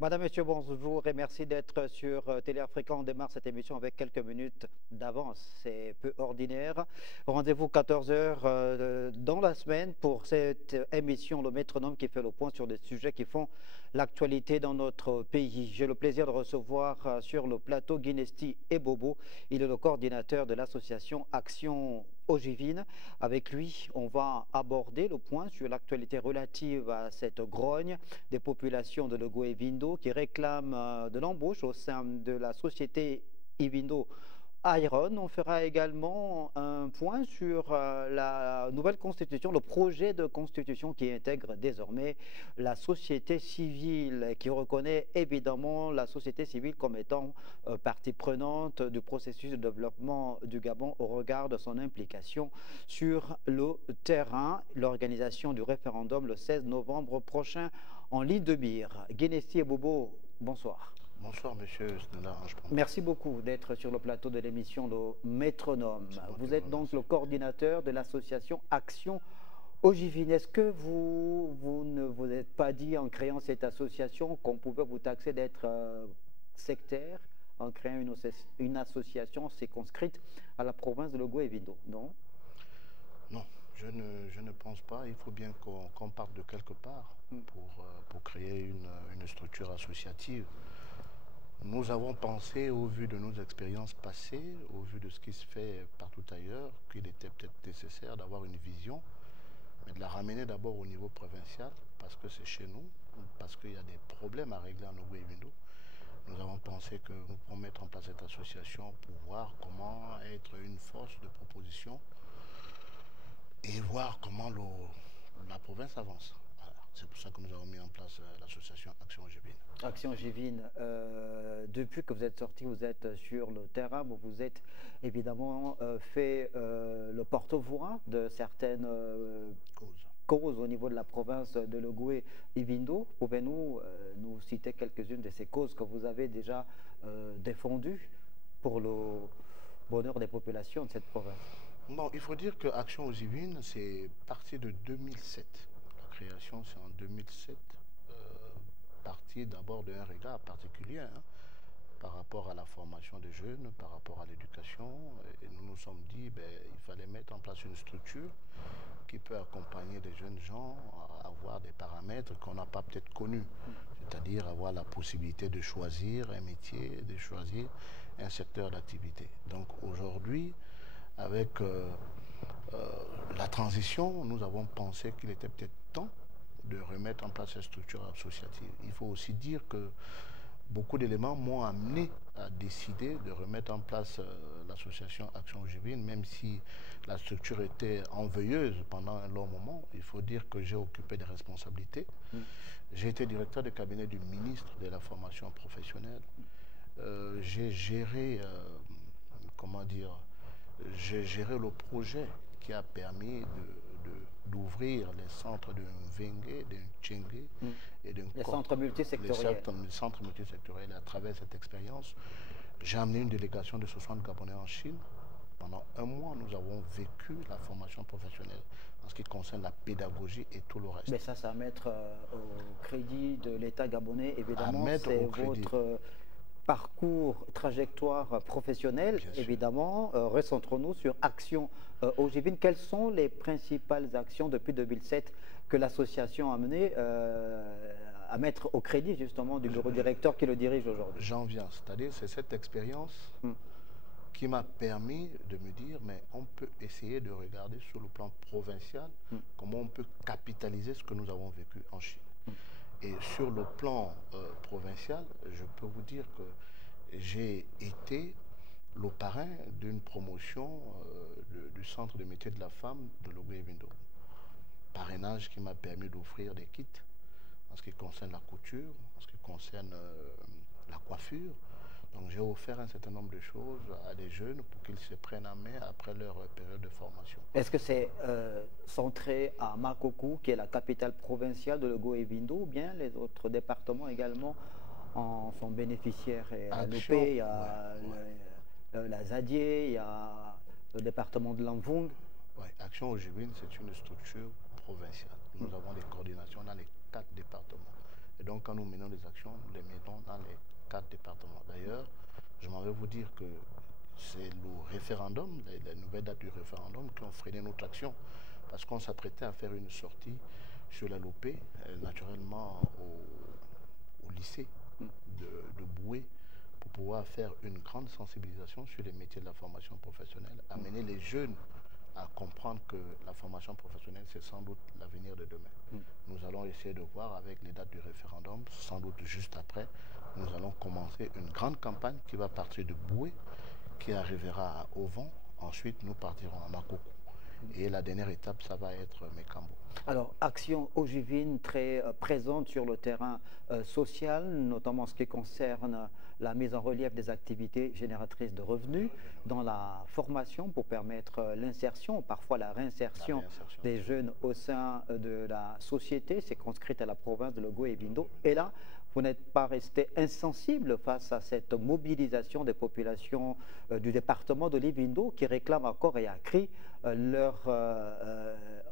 Madame, Monsieur, bonjour et merci d'être sur Télé Africa. On démarre cette émission avec quelques minutes d'avance. C'est peu ordinaire. Rendez-vous 14 heures dans la semaine pour cette émission, le métronome qui fait le point sur des sujets qui font l'actualité dans notre pays. J'ai le plaisir de recevoir sur le plateau Guinesti et Bobo. Il est le coordinateur de l'association Action Ogivine. Avec lui, on va aborder le point sur l'actualité relative à cette grogne des populations de Lego et Vindo qui réclament de l'embauche au sein de la société Ivindo Iron. On fera également un point sur la nouvelle constitution, le projet de constitution qui intègre désormais la société civile, qui reconnaît évidemment la société civile comme étant partie prenante du processus de développement du Gabon au regard de son implication sur le terrain. L'organisation du référendum le 16 novembre prochain en ligne de mire. Guinesti et Bobo, bonsoir. Bonsoir, monsieur Snella. Merci beaucoup d'être sur le plateau de l'émission Le Métronome. Vous êtes donc le coordinateur de l'association Action Ogivine. Est-ce que vous ne vous êtes pas dit en créant cette association qu'on pouvait vous taxer d'être sectaire en créant une association circonscrite à la province de Lego et Vindo, non? Non, je ne pense pas. Il faut bien qu'on parte de quelque part pour créer une structure associative. Nous avons pensé, au vu de nos expériences passées, au vu de ce qui se fait partout ailleurs, qu'il était peut-être nécessaire d'avoir une vision, mais de la ramener d'abord au niveau provincial, parce que c'est chez nous, parce qu'il y a des problèmes à régler en Lego et Vindo. Nous avons pensé que nous pourrons mettre en place cette association pour voir comment être une force de proposition et voir comment la province avance. Voilà. C'est pour ça que nous avons mis en place l'association Action Ogivine. Action Ogivine, depuis que vous êtes sorti, vous êtes sur le terrain, vous vous êtes évidemment fait le porte-voix de certaines causes au niveau de la province de Logoué et Vindo. Pouvez-vous nous citer quelques-unes de ces causes que vous avez déjà défendues pour le bonheur des populations de cette province? Bon, il faut dire que Action Ogivine, c'est parti de 2007. La création, c'est en 2007, partie d'abord d'un regard particulier par rapport à la formation des jeunes, par rapport à l'éducation. Et nous nous sommes dit il fallait mettre en place une structure qui peut accompagner les jeunes gens à avoir des paramètres qu'on n'a pas peut-être connus. C'est-à-dire avoir la possibilité de choisir un métier, de choisir un secteur d'activité. Donc aujourd'hui, avec la transition, nous avons pensé qu'il était peut-être temps de remettre en place cette structure associative. Il faut aussi dire que beaucoup d'éléments m'ont amené à décider de remettre en place l'association Action Ogivine, même si la structure était enveilleuse pendant un long moment. Il faut dire que j'ai occupé des responsabilités. J'ai été directeur de cabinet du ministre de la formation professionnelle. J'ai géré, j'ai géré le projet qui a permis d'ouvrir les centres de Mvengue, de Tchengue et de les centres multisectoriels. Les centres multisectoriels. À travers cette expérience, j'ai amené une délégation de 60 Gabonais en Chine. Pendant un mois, nous avons vécu la formation professionnelle en ce qui concerne la pédagogie et tout le reste. Mais ça à mettre au crédit de l'État gabonais, évidemment. C'est votre parcours, trajectoire professionnelle, évidemment. Recentrons-nous sur Action Ogivine. Quelles sont les principales actions depuis 2007 que l'association a menées à mettre au crédit justement du bureau directeur qui le dirige aujourd'hui? J'en viens, c'est-à-dire c'est cette expérience qui m'a permis de me dire, mais on peut essayer de regarder sur le plan provincial comment on peut capitaliser ce que nous avons vécu en Chine. Et sur le plan provincial, je peux vous dire que j'ai été le parrain d'une promotion du centre de métier de la femme de Logou et Vindo. Parrainage qui m'a permis d'offrir des kits en ce qui concerne la couture, en ce qui concerne la coiffure. Donc j'ai offert un certain nombre de choses à des jeunes pour qu'ils se prennent en main après leur période de formation. Est-ce que c'est centré à Makoko, qui est la capitale provinciale de Logou et Vindo, ou bien les autres départements également en sont bénéficiaires? À Lopé, il y a la Zadier, il y a le département de l'Amvung. Oui, Action Ogivine, c'est une structure provinciale. Nous avons des coordinations dans les 4 départements. Et donc, quand nous menons des actions, nous les mettons dans les 4 départements. D'ailleurs, je m'en vais vous dire que c'est le référendum, les nouvelles dates du référendum qui ont freiné notre action. Parce qu'on s'apprêtait à faire une sortie sur la Lopé, naturellement au lycée de Boué, pour pouvoir faire une grande sensibilisation sur les métiers de la formation professionnelle, amener les jeunes à comprendre que la formation professionnelle, c'est sans doute l'avenir de demain. Nous allons essayer de voir avec les dates du référendum, sans doute juste après, nous allons commencer une grande campagne qui va partir de Boué, qui arrivera à Auvon. Ensuite, nous partirons à Makoko. Et la dernière étape, ça va être Mekambo. Alors, Action Ojivine très présente sur le terrain social, notamment en ce qui concerne la mise en relief des activités génératrices de revenus dans la formation pour permettre l'insertion, parfois la réinsertion des jeunes au sein de la société. C'est conscrit à la province de Logou et Bindo. Et là, vous n'êtes pas resté insensible face à cette mobilisation des populations du département de l'Ivindo qui réclament à corps et à cri leur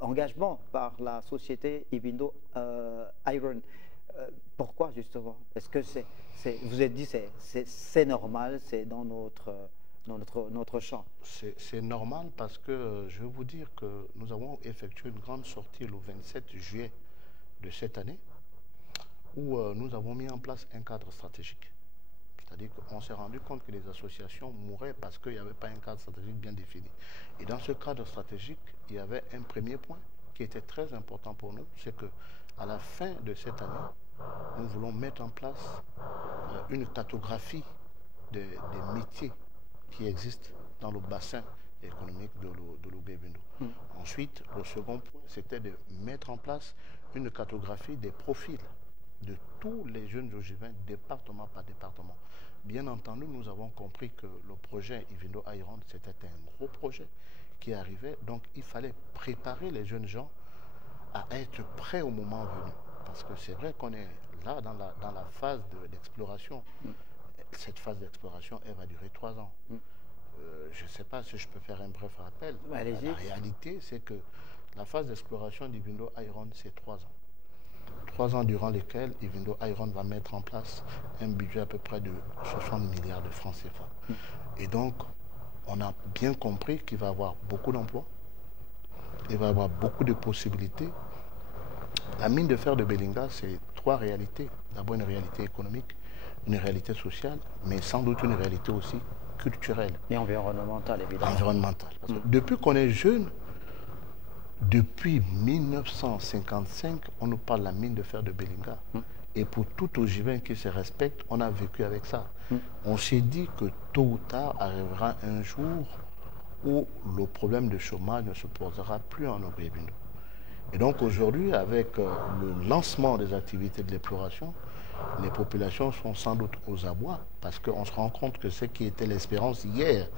engagement par la société Ivindo Iron. Pourquoi justement? Est-ce que vous avez dit c'est normal, c'est dans notre champ? C'est normal parce que je veux vous dire que nous avons effectué une grande sortie le 27 juillet de cette année où nous avons mis en place un cadre stratégique. C'est-à-dire qu'on s'est rendu compte que les associations mouraient parce qu'il n'y avait pas un cadre stratégique bien défini. Et dans ce cadre stratégique, il y avait un premier point qui était très important pour nous, c'est qu'à la fin de cette année, nous voulons mettre en place une cartographie des métiers qui existent dans le bassin économique de l'Ougoué-Bindo. Ensuite, le second point, c'était de mettre en place une cartographie des profils de tous les jeunes ogivins, département par département. Bien entendu, nous avons compris que le projet Ivindo Iron, c'était un gros projet qui arrivait, donc il fallait préparer les jeunes gens à être prêts au moment venu. Parce que c'est vrai qu'on est là dans la phase d'exploration. Cette phase d'exploration, elle va durer 3 ans. Je ne sais pas si je peux faire un bref rappel. La réalité, c'est que la phase d'exploration d'Ivindo Iron, c'est 3 ans. 3 ans durant lesquels Ivindo Iron va mettre en place un budget à peu près de 60 milliards de francs CFA. Et donc, on a bien compris qu'il va y avoir beaucoup d'emplois, il va y avoir beaucoup de possibilités. La mine de fer de Belinga, c'est 3 réalités. D'abord une réalité économique, une réalité sociale, mais sans doute une réalité aussi culturelle. Et environnementale, évidemment. Environnementale. Parce que depuis qu'on est jeune, depuis 1955, on nous parle de la mine de fer de Belinga. Et pour tout Ogivin qui se respecte, on a vécu avec ça. On s'est dit que tôt ou tard arrivera un jour où le problème de chômage ne se posera plus en Ougoué-Bindo. Et donc aujourd'hui, avec le lancement des activités de l'exploration, les populations sont sans doute aux abois parce qu'on se rend compte que ce qui était l'espérance hier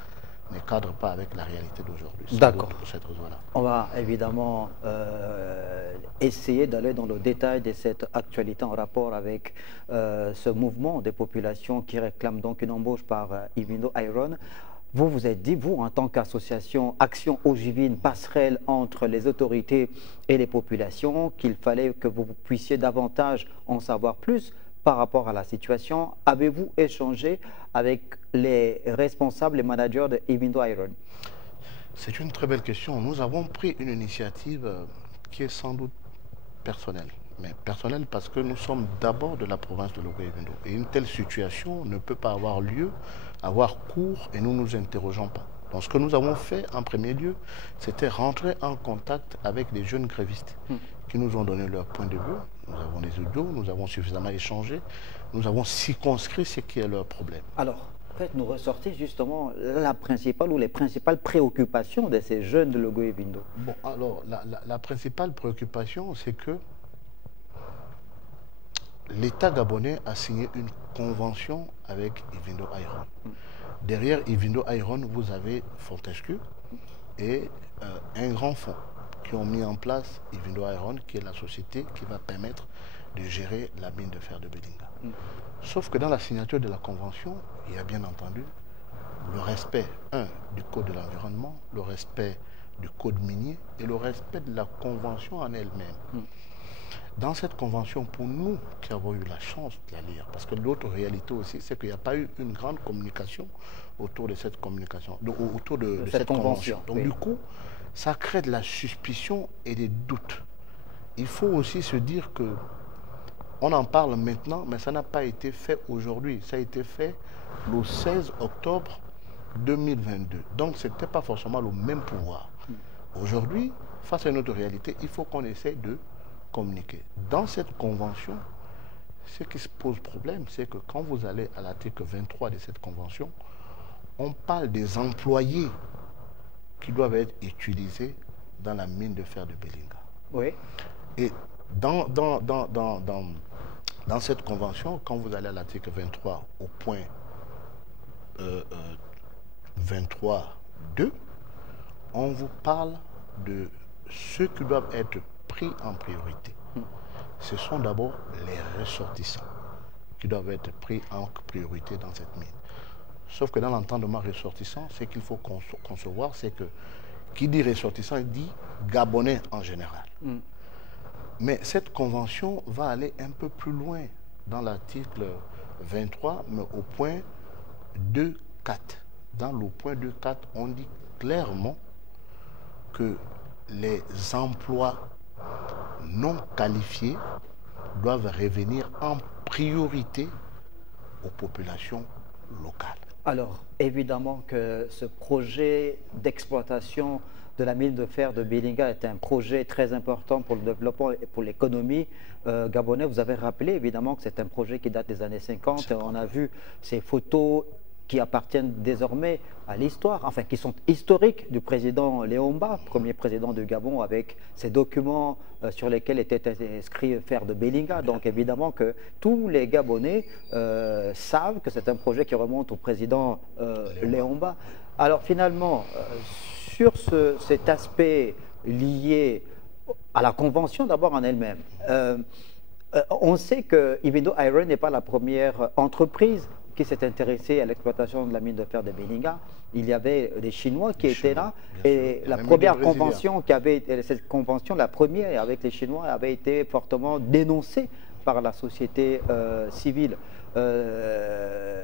ne cadre pas avec la réalité d'aujourd'hui. D'accord. Pour cette raison-là. On va évidemment essayer d'aller dans le détail de cette actualité en rapport avec ce mouvement des populations qui réclament donc une embauche par Ivindo Iron. Vous vous êtes dit, vous, en tant qu'association Action Ojivine, passerelle entre les autorités et les populations, qu'il fallait que vous puissiez davantage en savoir plus par rapport à la situation. Avez-vous échangé avec les responsables, les managers de Ivindo Iron? C'est une très belle question. Nous avons pris une initiative qui est sans doute personnelle. Mais personnelle parce que nous sommes d'abord de la province de l'Ougoué-Bindo. Et une telle situation ne peut pas avoir lieu, avoir cours, et nous ne nous interrogeons pas. Donc ce que nous avons fait en premier lieu, c'était rentrer en contact avec les jeunes grévistes qui nous ont donné leur point de vue. Nous avons les audios, nous avons suffisamment échangé, nous avons circonscrit ce qui est leur problème. Alors, faites-nous ressortir justement la principale ou les principales préoccupations de ces jeunes de l'Ougoué-Bindo. Bon, alors, la principale préoccupation, c'est que l'État gabonais a signé une convention avec Ivindo Iron. Derrière Ivindo Iron, vous avez Fortescue et un grand fonds qui ont mis en place Ivindo Iron, qui est la société qui va permettre de gérer la mine de fer de Belinga. Sauf que dans la signature de la convention, il y a bien entendu le respect, du code de l'environnement, le respect du code minier et le respect de la convention en elle-même. Dans cette convention, pour nous qui avons eu la chance de la lire, parce que l'autre réalité aussi, c'est qu'il n'y a pas eu une grande communication autour de cette communication, autour de cette convention. Donc du coup, ça crée de la suspicion et des doutes. Il faut aussi se dire que on en parle maintenant, mais ça n'a pas été fait aujourd'hui. Ça a été fait le 16 octobre 2022. Donc, ce n'était pas forcément le même pouvoir. Aujourd'hui, face à notre réalité, il faut qu'on essaie de communiquer. Dans cette convention, ce qui se pose problème, c'est que quand vous allez à l'article 23 de cette convention, on parle des employés qui doivent être utilisés dans la mine de fer de Belinga. Oui. Et dans cette convention, quand vous allez à l'article 23 au point 23.2, on vous parle de ceux qui doivent être pris en priorité. Ce sont d'abord les ressortissants qui doivent être pris en priorité dans cette mine. Sauf que dans l'entendement ressortissant, ce qu'il faut concevoir, c'est que qui dit ressortissant, il dit Gabonais en général. Mais cette convention va aller un peu plus loin dans l'article 23, mais au point 2.4. Dans le point 2.4, on dit clairement que les emplois non qualifiés doivent revenir en priorité aux populations locales. Alors, évidemment que ce projet d'exploitation de la mine de fer de Belinga est un projet très important pour le développement et pour l'économie gabonaise. Vous avez rappelé évidemment que c'est un projet qui date des années 50. On a vu ces photos qui appartiennent désormais à l'histoire, enfin qui sont historiques du président Léomba, premier président du Gabon, avec ces documents sur lesquels était inscrit fer de Belinga. Donc évidemment que tous les Gabonais savent que c'est un projet qui remonte au président Léomba. Alors finalement, sur cet aspect lié à la convention d'abord en elle-même, on sait que Evindo Iron n'est pas la première entreprise qui s'est intéressée à l'exploitation de la mine de fer de Belinga. Il y avait des Chinois qui étaient là, et la première convention qui avait, cette convention, la première avec les Chinois, avait été fortement dénoncée par la société civile.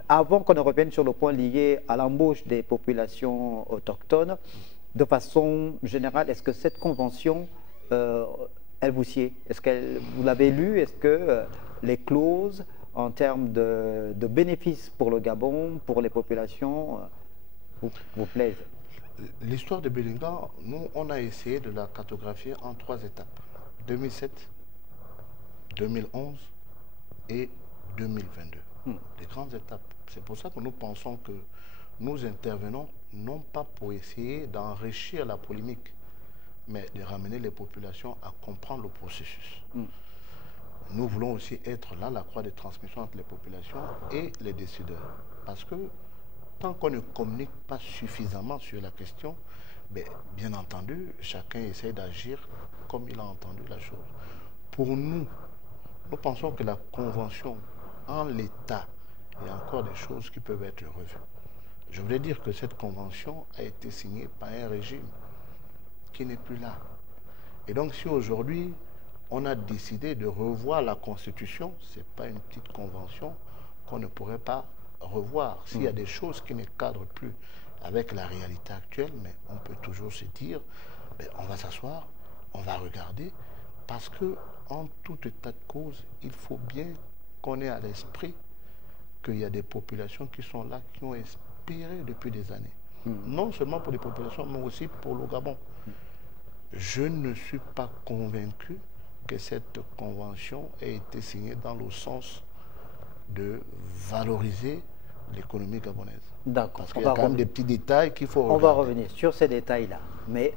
Avant qu'on ne revienne sur le point lié à l'embauche des populations autochtones, de façon générale, est-ce que cette convention, elle vous sied? Est-ce que vous l'avez lue? Est-ce que les clauses en termes de bénéfices pour le Gabon, pour les populations, vous plaisent? L'histoire de Belinga, nous, on a essayé de la cartographier en 3 étapes. 2007, 2011 et 2022. Des grandes étapes. C'est pour ça que nous pensons que nous intervenons non pas pour essayer d'enrichir la polémique, mais de ramener les populations à comprendre le processus. Nous voulons aussi être là, la croix de transmission entre les populations et les décideurs. Parce que tant qu'on ne communique pas suffisamment sur la question, bien entendu, chacun essaie d'agir comme il a entendu la chose. Pour nous, nous pensons que la convention, en l'état, il y a encore des choses qui peuvent être revues. Je voulais dire que cette convention a été signée par un régime qui n'est plus là. Et donc si aujourd'hui, on a décidé de revoir la Constitution, ce n'est pas une petite convention qu'on ne pourrait pas revoir. S'il y a des choses qui ne cadrent plus avec la réalité actuelle, mais on peut toujours se dire, on va s'asseoir, on va regarder, parce que en tout état de cause, il faut bien qu'on ait à l'esprit qu'il y a des populations qui sont là, qui ont espéré depuis des années. Non seulement pour les populations, mais aussi pour le Gabon. Je ne suis pas convaincu que cette convention ait été signée dans le sens de valoriser l'économie gabonaise. D'accord. Parce qu'il y a quand même des petits détails qu'il faut regarder. On va revenir sur ces détails-là, mais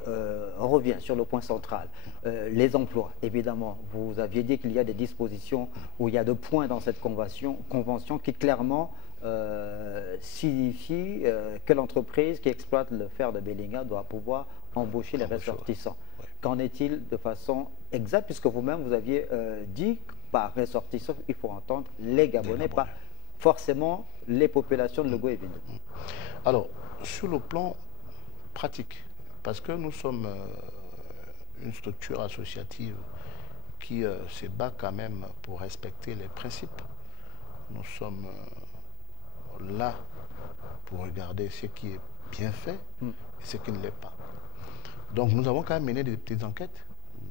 on revient sur le point central. Les emplois, évidemment, vous aviez dit qu'il y a des dispositions où il y a 2 points dans cette convention qui clairement signifient que l'entreprise qui exploite le fer de Belinga doit pouvoir embaucher les ressortissants. Oui. Qu'en est-il de façon exacte, puisque vous-même vous aviez dit que par ressortissants, il faut entendre les Gabonais, pas forcément les populations de Lego et Vindo. Alors, sur le plan pratique, parce que nous sommes une structure associative qui se bat quand même pour respecter les principes. Nous sommes là pour regarder ce qui est bien fait et ce qui ne l'est pas. Donc nous avons quand même mené des petites enquêtes,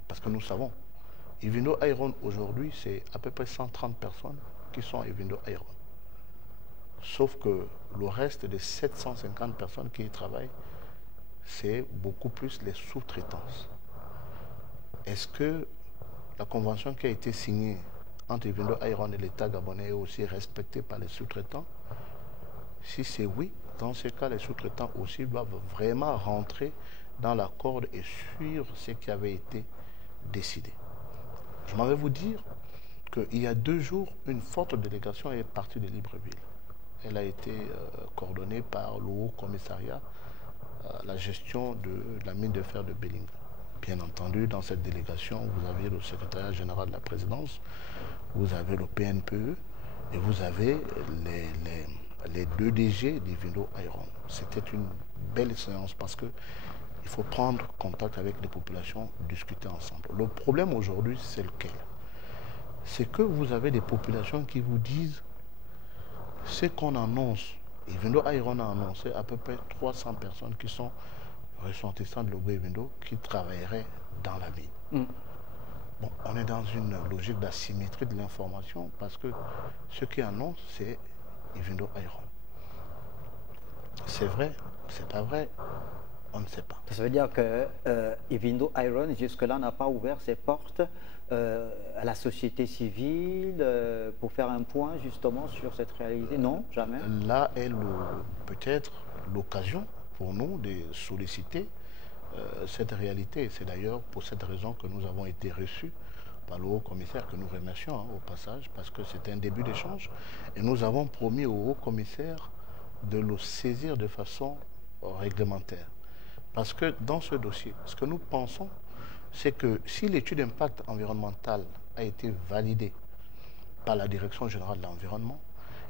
parce que nous savons, Evindo Iron aujourd'hui, c'est à peu près 130 personnes qui sont à Evindo Iron. Sauf que le reste des 750 personnes qui y travaillent, c'est beaucoup plus les sous-traitances. Est-ce que la convention qui a été signée entre Evindo Iron et l'État gabonais est aussi respectée par les sous-traitants? Si c'est oui, dans ce cas, les sous-traitants aussi doivent vraiment rentrer dans la corde et suivre ce qui avait été décidé. Je m'en vais vous dire qu'il y a 2 jours, une forte délégation est partie de Libreville. Elle a été coordonnée par le Haut Commissariat à la gestion de la mine de fer de Belinga. Bien entendu, dans cette délégation, vous avez le secrétariat général de la présidence, vous avez le PNPE et vous avez les 2 DG d'Evindo Iron. C'était une belle séance parce que il faut prendre contact avec les populations, discuter ensemble. Le problème aujourd'hui, c'est lequel? C'est que vous avez des populations qui vous disent ce qu'on annonce. Evindo Iron a annoncé à peu près 300 personnes qui sont ressortissants de Logo Evindo qui travailleraient dans la ville. Bon, on est dans une logique d'asymétrie de l'information parce que ce qui annonce, c'est Evindo Iron. C'est vrai, c'est pas vrai, on ne sait pas. Ça veut dire que Evindo Iron, jusque-là, n'a pas ouvert ses portes à la société civile pour faire un point justement sur cette réalité? Non, jamais. Là est peut-être l'occasion pour nous de solliciter cette réalité. C'est d'ailleurs pour cette raison que nous avons été reçus par le haut-commissaire, que nous remercions au passage, parce que c'était un début d'échange. Et nous avons promis au haut-commissaire de le saisir de façon réglementaire. Parce que dans ce dossier, ce que nous pensons, c'est que si l'étude d'impact environnemental a été validée par la Direction générale de l'environnement,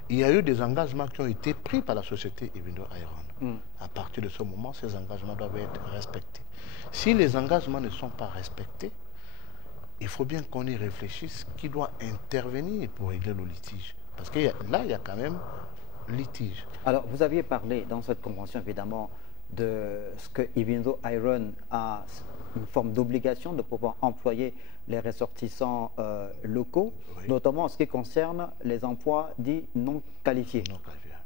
il y a eu des engagements qui ont été pris par la société Evindo Iron. À partir de ce moment, ces engagements doivent être respectés. Si les engagements ne sont pas respectés, il faut bien qu'on y réfléchisse qui doit intervenir pour régler le litige. Parce que là, il y a quand même litige. Alors, vous aviez parlé dans cette convention, évidemment, de ce que Evindo Iron a une forme d'obligation de pouvoir employer les ressortissants locaux, oui, notamment en ce qui concerne les emplois dits non qualifiés.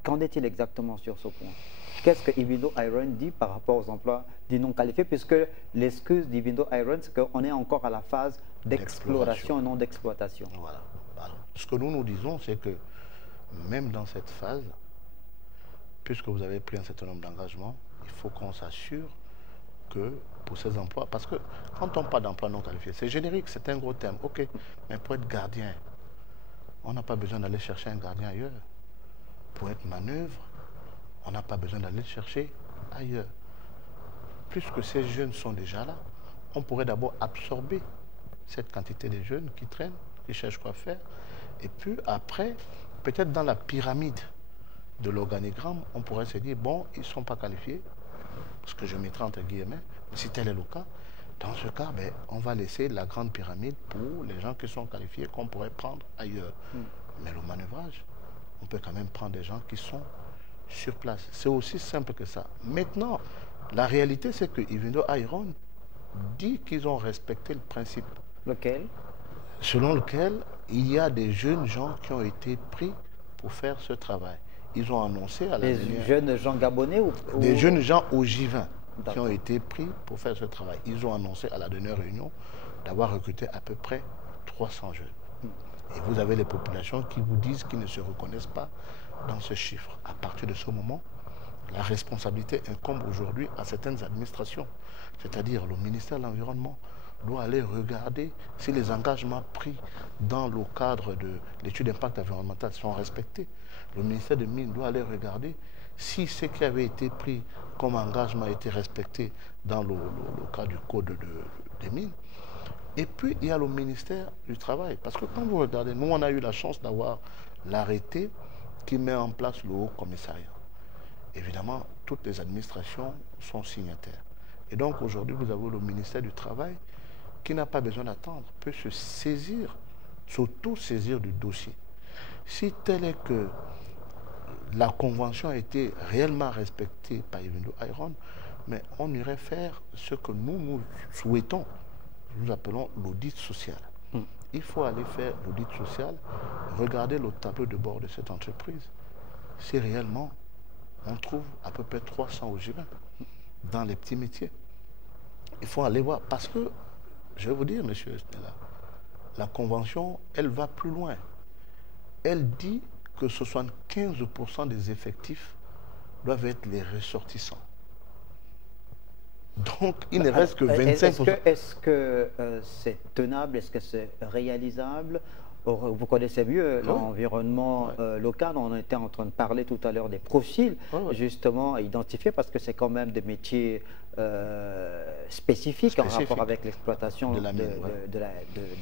Qu'en est-il exactement sur ce point? Qu'est-ce que Evindo Iron dit par rapport aux emplois dits non qualifiés, puisque l'excuse d'Evindo Iron, c'est qu'on est encore à la phase d'exploration et non d'exploitation. Voilà. Alors, ce que nous disons, c'est que même dans cette phase, puisque vous avez pris un certain nombre d'engagements, il faut qu'on s'assure que pour ces emplois, parce que quand on parle d'emploi non qualifié, c'est générique, c'est un gros terme, ok, mais pour être gardien, on n'a pas besoin d'aller chercher un gardien ailleurs. Pour être manœuvre, on n'a pas besoin d'aller le chercher ailleurs. Puisque ces jeunes sont déjà là, on pourrait d'abord absorber cette quantité de jeunes qui traînent, qui cherchent quoi faire, et puis après, peut-être dans la pyramide de l'organigramme, on pourrait se dire, bon, ils ne sont pas qualifiés, ce que je mettrai entre guillemets, si tel est le cas, dans ce cas, ben, on va laisser la grande pyramide pour les gens qui sont qualifiés qu'on pourrait prendre ailleurs. Mais le manœuvrage, on peut quand même prendre des gens qui sont sur place. C'est aussi simple que ça. Maintenant, la réalité, c'est que Evindo Iron dit qu'ils ont respecté le principe. Lequel? Selon lequel il y a des jeunes gens qui ont été pris pour faire ce travail. Ils ont annoncé à la Des jeunes gens gabonais ou... Des jeunes gens ogivins qui ont été pris pour faire ce travail. Ils ont annoncé à la dernière réunion d'avoir recruté à peu près 300 jeunes. Et vous avez les populations qui vous disent qu'ils ne se reconnaissent pas dans ce chiffre. À partir de ce moment, la responsabilité incombe aujourd'hui à certaines administrations. C'est-à-dire le ministère de l'Environnement doit aller regarder si les engagements pris dans le cadre de l'étude d'impact environnemental sont respectés. Le ministère des Mines doit aller regarder si ce qui avait été pris comme engagement a été respecté dans le cas du code des mines. Et puis, il y a le ministère du Travail. Parce que quand vous regardez, nous, on a eu la chance d'avoir l'arrêté qui met en place le Haut Commissariat. Évidemment, toutes les administrations sont signataires. Et donc, aujourd'hui, vous avez le ministère du Travail qui n'a pas besoin d'attendre, peut se saisir, s'auto-saisir du dossier. Si tel est que la convention a été réellement respectée par Evindo Iron, mais on irait faire ce que nous souhaitons, nous appelons l'audit social. Il faut aller faire l'audit social, regarder le tableau de bord de cette entreprise. Si réellement on trouve à peu près 300 ogivins dans les petits métiers, il faut aller voir. Parce que, je vais vous dire, monsieur Stella, la convention, elle va plus loin. Elle dit que 75% des effectifs doivent être les ressortissants. Donc, il ne reste que 25%. Est-ce que c'est tenable? Est-ce que c'est réalisable? Vous connaissez mieux l'environnement local. On était en train de parler tout à l'heure des profils, justement, à identifier, parce que c'est quand même des métiers spécifiques en rapport avec l'exploitation de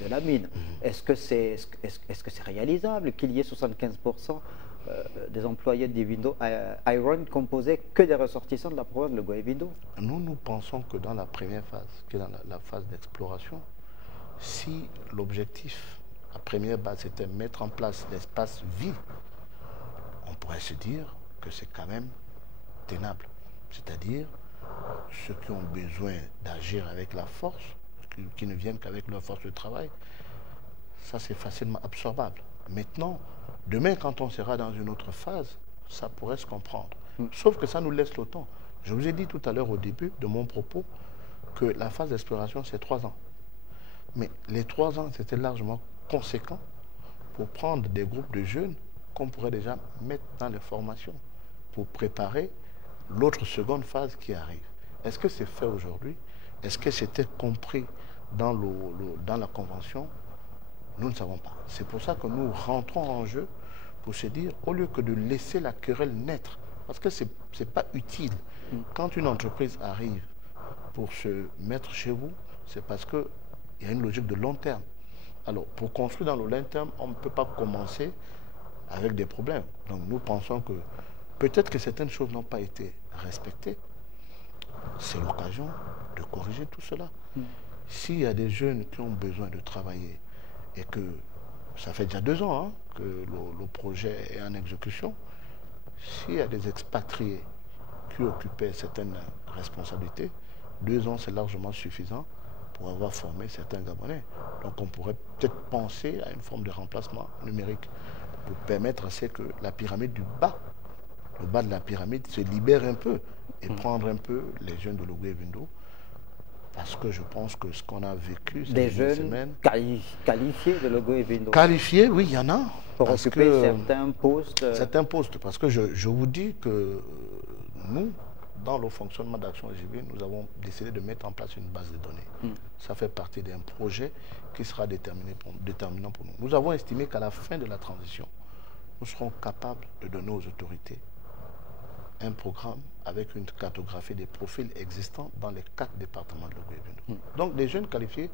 la mine. Est-ce que c'est réalisable qu'il y ait 75% des employés d'Evindo Iron composés que des ressortissants de la province de Logo-Evindo? Nous pensons que dans la première phase, qui est dans la phase d'exploration, si l'objectif, la première base, c'était mettre en place l'espace vie, on pourrait se dire que c'est quand même tenable. C'est-à-dire, ceux qui ont besoin d'agir avec la force, qui ne viennent qu'avec leur force de travail, ça c'est facilement absorbable. Maintenant, demain, quand on sera dans une autre phase, ça pourrait se comprendre. Sauf que ça nous laisse le temps. Je vous ai dit tout à l'heure au début de mon propos que la phase d'exploration, c'est 3 ans. Mais les 3 ans, c'était largement conséquent pour prendre des groupes de jeunes qu'on pourrait déjà mettre dans les formations pour préparer l'autre seconde phase qui arrive. Est-ce que c'est fait aujourd'hui? Est-ce que c'était compris dans la convention? Nous ne savons pas. C'est pour ça que nous rentrons en jeu pour se dire, au lieu que de laisser la querelle naître, parce que ce n'est pas utile. Quand une entreprise arrive pour se mettre chez vous, c'est parce qu'il y a une logique de long terme. Alors, pour construire dans le long terme, on ne peut pas commencer avec des problèmes. Donc, nous pensons que peut-être que certaines choses n'ont pas été respectées. C'est l'occasion de corriger tout cela. S'il y a des jeunes qui ont besoin de travailler et que ça fait déjà 2 ans que le projet est en exécution, s'il y a des expatriés qui occupaient certaines responsabilités, 2 ans c'est largement suffisant pour avoir formé certains Gabonais. Donc on pourrait peut-être penser à une forme de remplacement numérique pour permettre à ce que la pyramide du bas, le bas de la pyramide, se libère un peu et prendre un peu les jeunes de Logo-Evindo. Parce que je pense que ce qu'on a vécu des jeunes qualifiés de Logo-Evindo. Qualifiés, oui, il y en a. Pour occuper certains postes. Certains postes, parce que je vous dis que nous, dans le fonctionnement d'Action OGB, nous avons décidé de mettre en place une base de données. Ça fait partie d'un projet qui sera déterminant pour nous. Nous avons estimé qu'à la fin de la transition, nous serons capables de donner aux autorités un programme avec une cartographie des profils existants dans les 4 départements de Logo-Evindo. Donc, des jeunes qualifiés,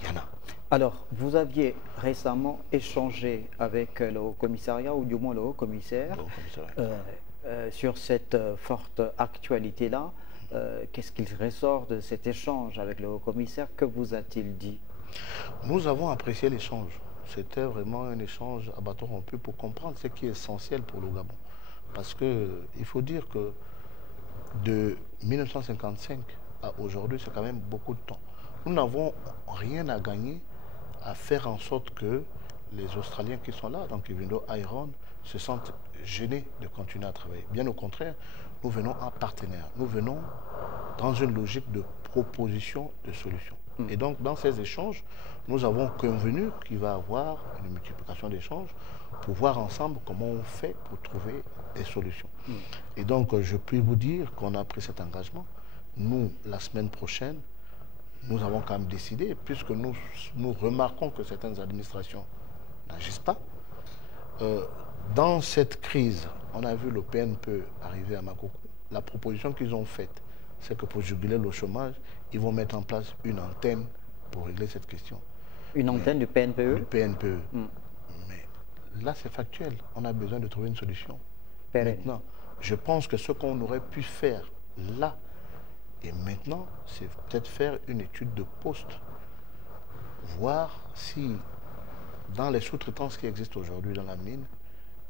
il y en a. Alors, vous aviez récemment échangé avec le Haut-Commissariat, ou du moins le Haut-Commissaire, sur cette forte actualité-là. Qu'est-ce qu'il ressort de cet échange avec le Haut-Commissaire? Que vous a-t-il dit? Nous avons apprécié l'échange. C'était vraiment un échange à bâton rompu pour comprendre ce qui est essentiel pour le Gabon. Parce qu'il faut dire que de 1955 à aujourd'hui, c'est quand même beaucoup de temps. Nous n'avons rien à gagner à faire en sorte que les Australiens qui sont là, donc Evindo Iron, se sentent gênés de continuer à travailler. Bien au contraire, nous venons en partenaire. Nous venons dans une logique de proposition de solutions. Et donc, dans ces échanges, nous avons convenu qu'il va y avoir une multiplication d'échanges pour voir ensemble comment on fait pour trouver des solutions. Et donc, je puis vous dire qu'on a pris cet engagement. Nous, la semaine prochaine, nous avons quand même décidé, puisque nous remarquons que certaines administrations n'agissent pas. Dans cette crise, on a vu le PNPE arriver à Makoko. La proposition qu'ils ont faite, c'est que pour juguler le chômage, ils vont mettre en place une antenne pour régler cette question. Une antenne du PNPE? Du PNPE. Mais là, c'est factuel. On a besoin de trouver une solution. Maintenant, je pense que ce qu'on aurait pu faire là et maintenant, c'est peut-être faire une étude de poste voir si dans les sous-traitances qui existent aujourd'hui dans la mine,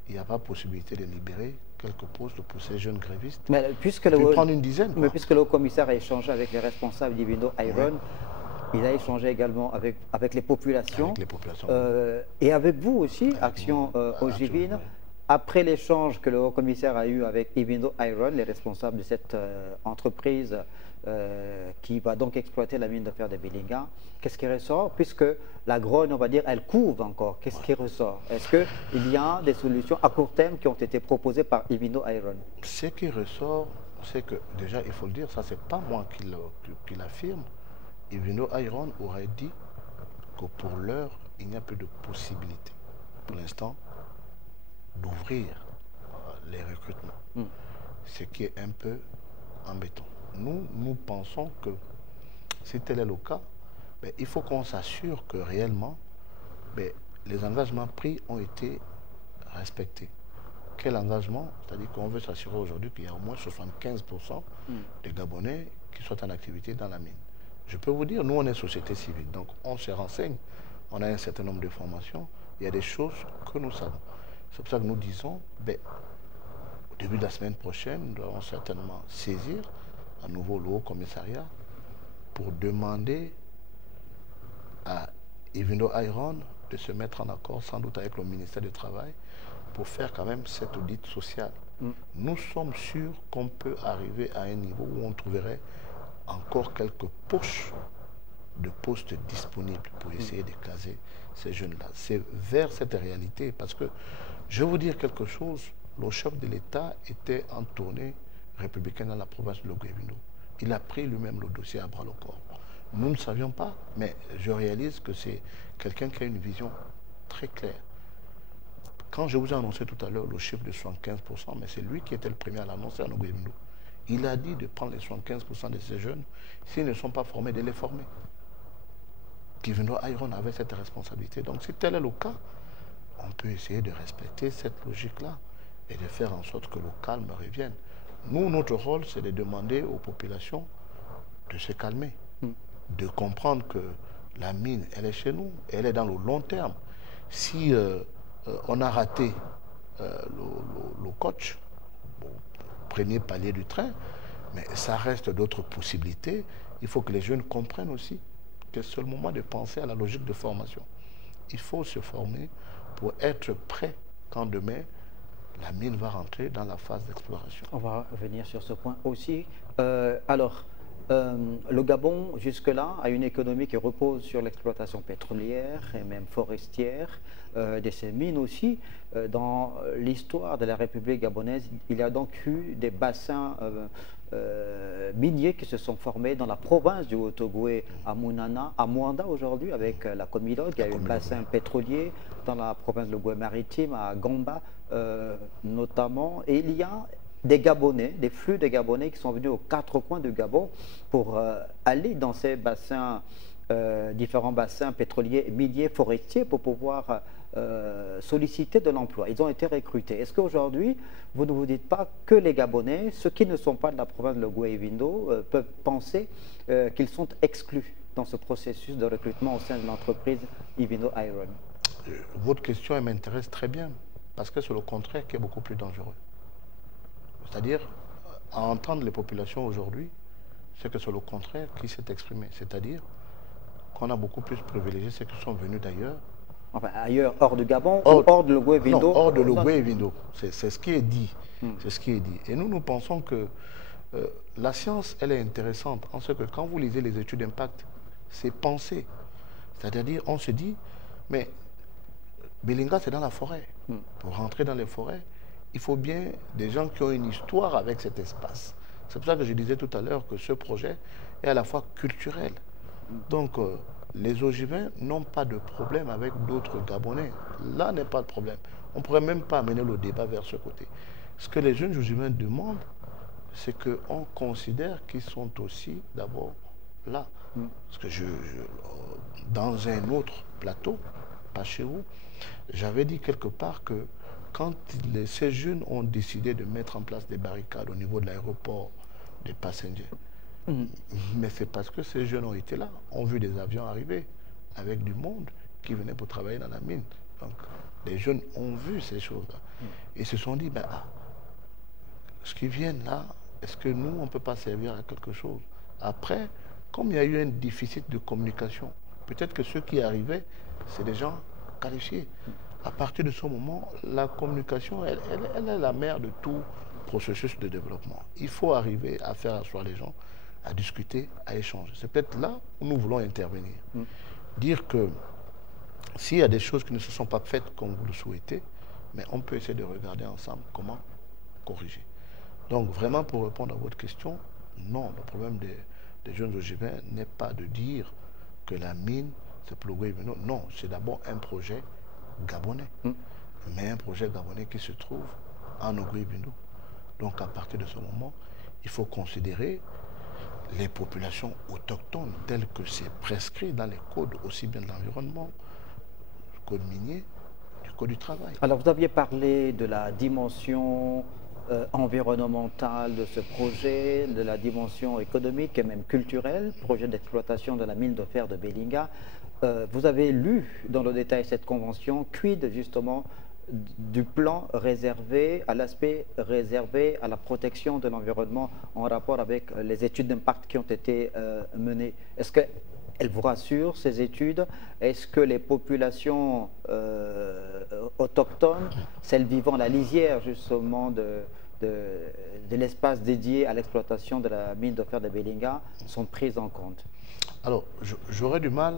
il n'y a pas possibilité de libérer quelques postes pour ces jeunes grévistes. Mais puisque prendre une dizaine. Mais puisque le commissaire a échangé avec les responsables d'Ivindo Iron, il a échangé également avec les populations. Avec les populations. Et avec vous aussi, Action Ojibine. Après l'échange que le haut-commissaire a eu avec Ivindo Iron, les responsables de cette entreprise qui va donc exploiter la mine de fer de Belinga, qu'est-ce qui ressort? Puisque la grogne, on va dire, elle couve encore. Qu'est-ce qui ressort? Est-ce qu'il y a des solutions à court terme qui ont été proposées par Ivindo Iron? Ce qui ressort, c'est que, déjà, il faut le dire, ça, c'est pas moi qui l'affirme. Ivindo Iron aurait dit que pour l'heure, il n'y a plus de possibilité, pour l'instant, d'ouvrir les recrutements. Ce qui est un peu embêtant. Nous pensons que si tel est le cas, il faut qu'on s'assure que réellement les engagements pris ont été respectés. Quel engagement? C'est-à-dire qu'on veut s'assurer aujourd'hui qu'il y a au moins 75% des Gabonais qui sont en activité dans la mine. Je peux vous dire, nous on est société civile, donc on se renseigne, on a un certain nombre de formations, il y a des choses que nous savons. C'est pour ça que nous disons, au début de la semaine prochaine, nous devons certainement saisir à nouveau le Haut-Commissariat pour demander à Ivindo Iron de se mettre en accord sans doute avec le ministère du Travail pour faire quand même cet audit social. Nous sommes sûrs qu'on peut arriver à un niveau où on trouverait encore quelques poches de postes disponibles pour essayer de caser ces jeunes-là. C'est vers cette réalité, parce que je vais vous dire quelque chose, le chef de l'État était en tournée républicaine dans la province de Logoué-Vindo. Il a pris lui-même le dossier à bras le corps. Nous ne savions pas, mais je réalise que c'est quelqu'un qui a une vision très claire. Quand je vous ai annoncé tout à l'heure le chiffre de 75%, mais c'est lui qui était le premier à l'annoncer à Logoué-Vindo. Il a dit de prendre les 75% de ces jeunes, s'ils ne sont pas formés, de les former. Ivindo Iron avait cette responsabilité. Donc si tel est le cas, on peut essayer de respecter cette logique-là et de faire en sorte que le calme revienne. Nous, notre rôle, c'est de demander aux populations de se calmer, de comprendre que la mine, elle est chez nous, elle est dans le long terme. Si on a raté le coach, premier palier du train, mais ça reste d'autres possibilités. Il faut que les jeunes comprennent aussi que c'est le moment de penser à la logique de formation. Il faut se former pour être prêt quand demain la mine va rentrer dans la phase d'exploration. On va revenir sur ce point aussi. Le Gabon, jusque-là, a une économie qui repose sur l'exploitation pétrolière et même forestière, de ces mines aussi. Dans l'histoire de la République gabonaise, il y a donc eu des bassins miniers qui se sont formés dans la province du Haut-Ogooué, à Mounana, à Moanda aujourd'hui, avec la Comilog. Il y a eu un bassin pétrolier dans la province de l'Ogooué-Maritime, à Gamba notamment. Et il y a des Gabonais, des flux de Gabonais qui sont venus aux quatre coins du Gabon pour aller dans ces bassins, différents bassins pétroliers, miniers, forestiers, pour pouvoir solliciter de l'emploi. Ils ont été recrutés. Est-ce qu'aujourd'hui, vous ne vous dites pas que les Gabonais, ceux qui ne sont pas de la province de Logoué-Vindo, peuvent penser qu'ils sont exclus dans ce processus de recrutement au sein de l'entreprise Ivindo Iron? Votre question m'intéresse très bien, parce que c'est le contraire qui est beaucoup plus dangereux. C'est-à-dire, à entendre les populations aujourd'hui, c'est que c'est le contraire qui s'est exprimé. C'est-à-dire qu'on a beaucoup plus privilégié ceux qui sont venus d'ailleurs. Enfin, ailleurs, hors du Gabon, ou hors de Logoué-Vindo? Non, hors de Logoué-Vindo. C'est ce qui est dit. C'est ce qui est dit. Et nous pensons que la science, elle est intéressante en ce que quand vous lisez les études d'impact, c'est penser. C'est-à-dire, on se dit, mais Belinga, c'est dans la forêt. Pour rentrer dans les forêts, il faut bien des gens qui ont une histoire avec cet espace. C'est pour ça que je disais tout à l'heure que ce projet est à la fois culturel. Donc, les Ojibins n'ont pas de problème avec d'autres Gabonais. Là n'est pas le problème. On ne pourrait même pas amener le débat vers ce côté. Ce que les jeunes Ojibins demandent, c'est qu'on considère qu'ils sont aussi d'abord là. Parce que dans un autre plateau, pas chez vous, j'avais dit quelque part que quand ces jeunes ont décidé de mettre en place des barricades au niveau de l'aéroport des passagers, mais c'est parce que ces jeunes ont été là, ont vu des avions arriver, avec du monde qui venait pour travailler dans la mine. Donc, les jeunes ont vu ces choses-là. Ils se sont dit, ben, ce qui viennent là, est-ce que nous, on ne peut pas servir à quelque chose? Après, comme il y a eu un déficit de communication, peut-être que ceux qui arrivaient, c'est des gens qualifiés. À partir de ce moment, la communication, elle est la mère de tout processus de développement. Il faut arriver à faire asseoir les gens, à discuter, à échanger. C'est peut-être là où nous voulons intervenir. Dire que s'il y a des choses qui ne se sont pas faites comme vous le souhaitez, mais on peut essayer de regarder ensemble comment corriger. Donc vraiment pour répondre à votre question, non, le problème des jeunes ogivins n'est pas de dire que la mine, c'est pour le Guéveno. Non, c'est d'abord un projet gabonais. Mais un projet gabonais qui se trouve en Guéveno. Donc à partir de ce moment, il faut considérer les populations autochtones telles que c'est prescrit dans les codes aussi bien de l'environnement, du code minier, du code du travail. Alors vous aviez parlé de la dimension environnementale de ce projet, de la dimension économique et même culturelle, projet d'exploitation de la mine de fer de Belinga. Vous avez lu dans le détail cette convention, quid justement du plan réservé à l'aspect réservé à la protection de l'environnement en rapport avec les études d'impact qui ont été menées. Est-ce qu'elles vous rassurent, ces études? Est-ce que les populations autochtones, celles vivant à la lisière justement de l'espace dédié à l'exploitation de la mine de fer de Belinga, sont prises en compte? Alors, j'aurais du mal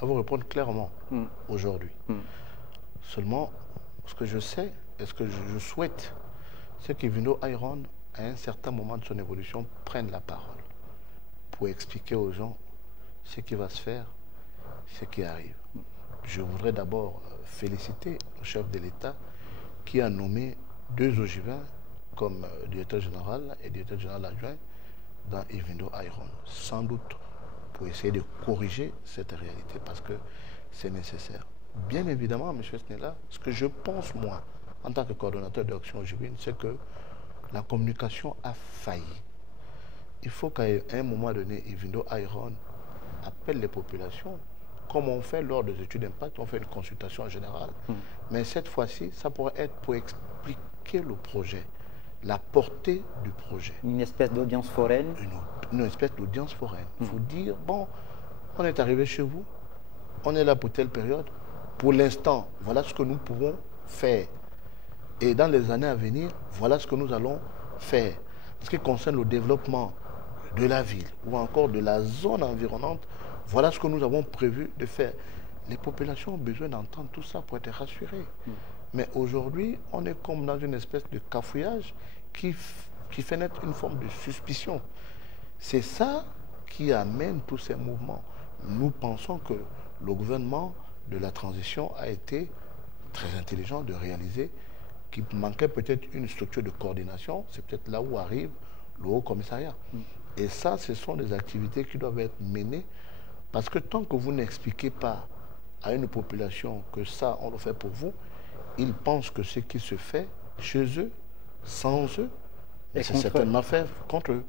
à vous répondre clairement aujourd'hui. Seulement, ce que je sais et ce que je souhaite, c'est qu'Evindo Iron, à un certain moment de son évolution, prenne la parole pour expliquer aux gens ce qui va se faire, ce qui arrive. Je voudrais d'abord féliciter le chef de l'État qui a nommé 2 ogivins comme directeur général et directeur général adjoint dans Evindo Iron. Sans doute pour essayer de corriger cette réalité parce que c'est nécessaire. Bien évidemment, M. Snella, ce que je pense, moi, en tant que coordonnateur d'Action Ogivine, c'est que la communication a failli. Il faut qu'à un moment donné, Evindo Iron appelle les populations, comme on fait lors des études d'impact, on fait une consultation générale. Mais cette fois-ci, ça pourrait être pour expliquer le projet, la portée du projet. Une espèce d'audience foraine? Une espèce d'audience foraine. Il faut dire, bon, on est arrivé chez vous, on est là pour telle période, pour l'instant, voilà ce que nous pouvons faire. Et dans les années à venir, voilà ce que nous allons faire. En ce qui concerne le développement de la ville ou encore de la zone environnante, voilà ce que nous avons prévu de faire. Les populations ont besoin d'entendre tout ça pour être rassurées. Mais aujourd'hui, on est comme dans une espèce de cafouillage qui fait naître une forme de suspicion. C'est ça qui amène tous ces mouvements. Nous pensons que le gouvernement de la transition a été très intelligent de réaliser qu'il manquait peut-être une structure de coordination. C'est peut-être là où arrive le Haut Commissariat. Et ça, ce sont des activités qui doivent être menées parce que tant que vous n'expliquez pas à une population que ça, on le fait pour vous, ils pensent que ce qui se fait chez eux, sans eux, c'est certainement fait contre eux.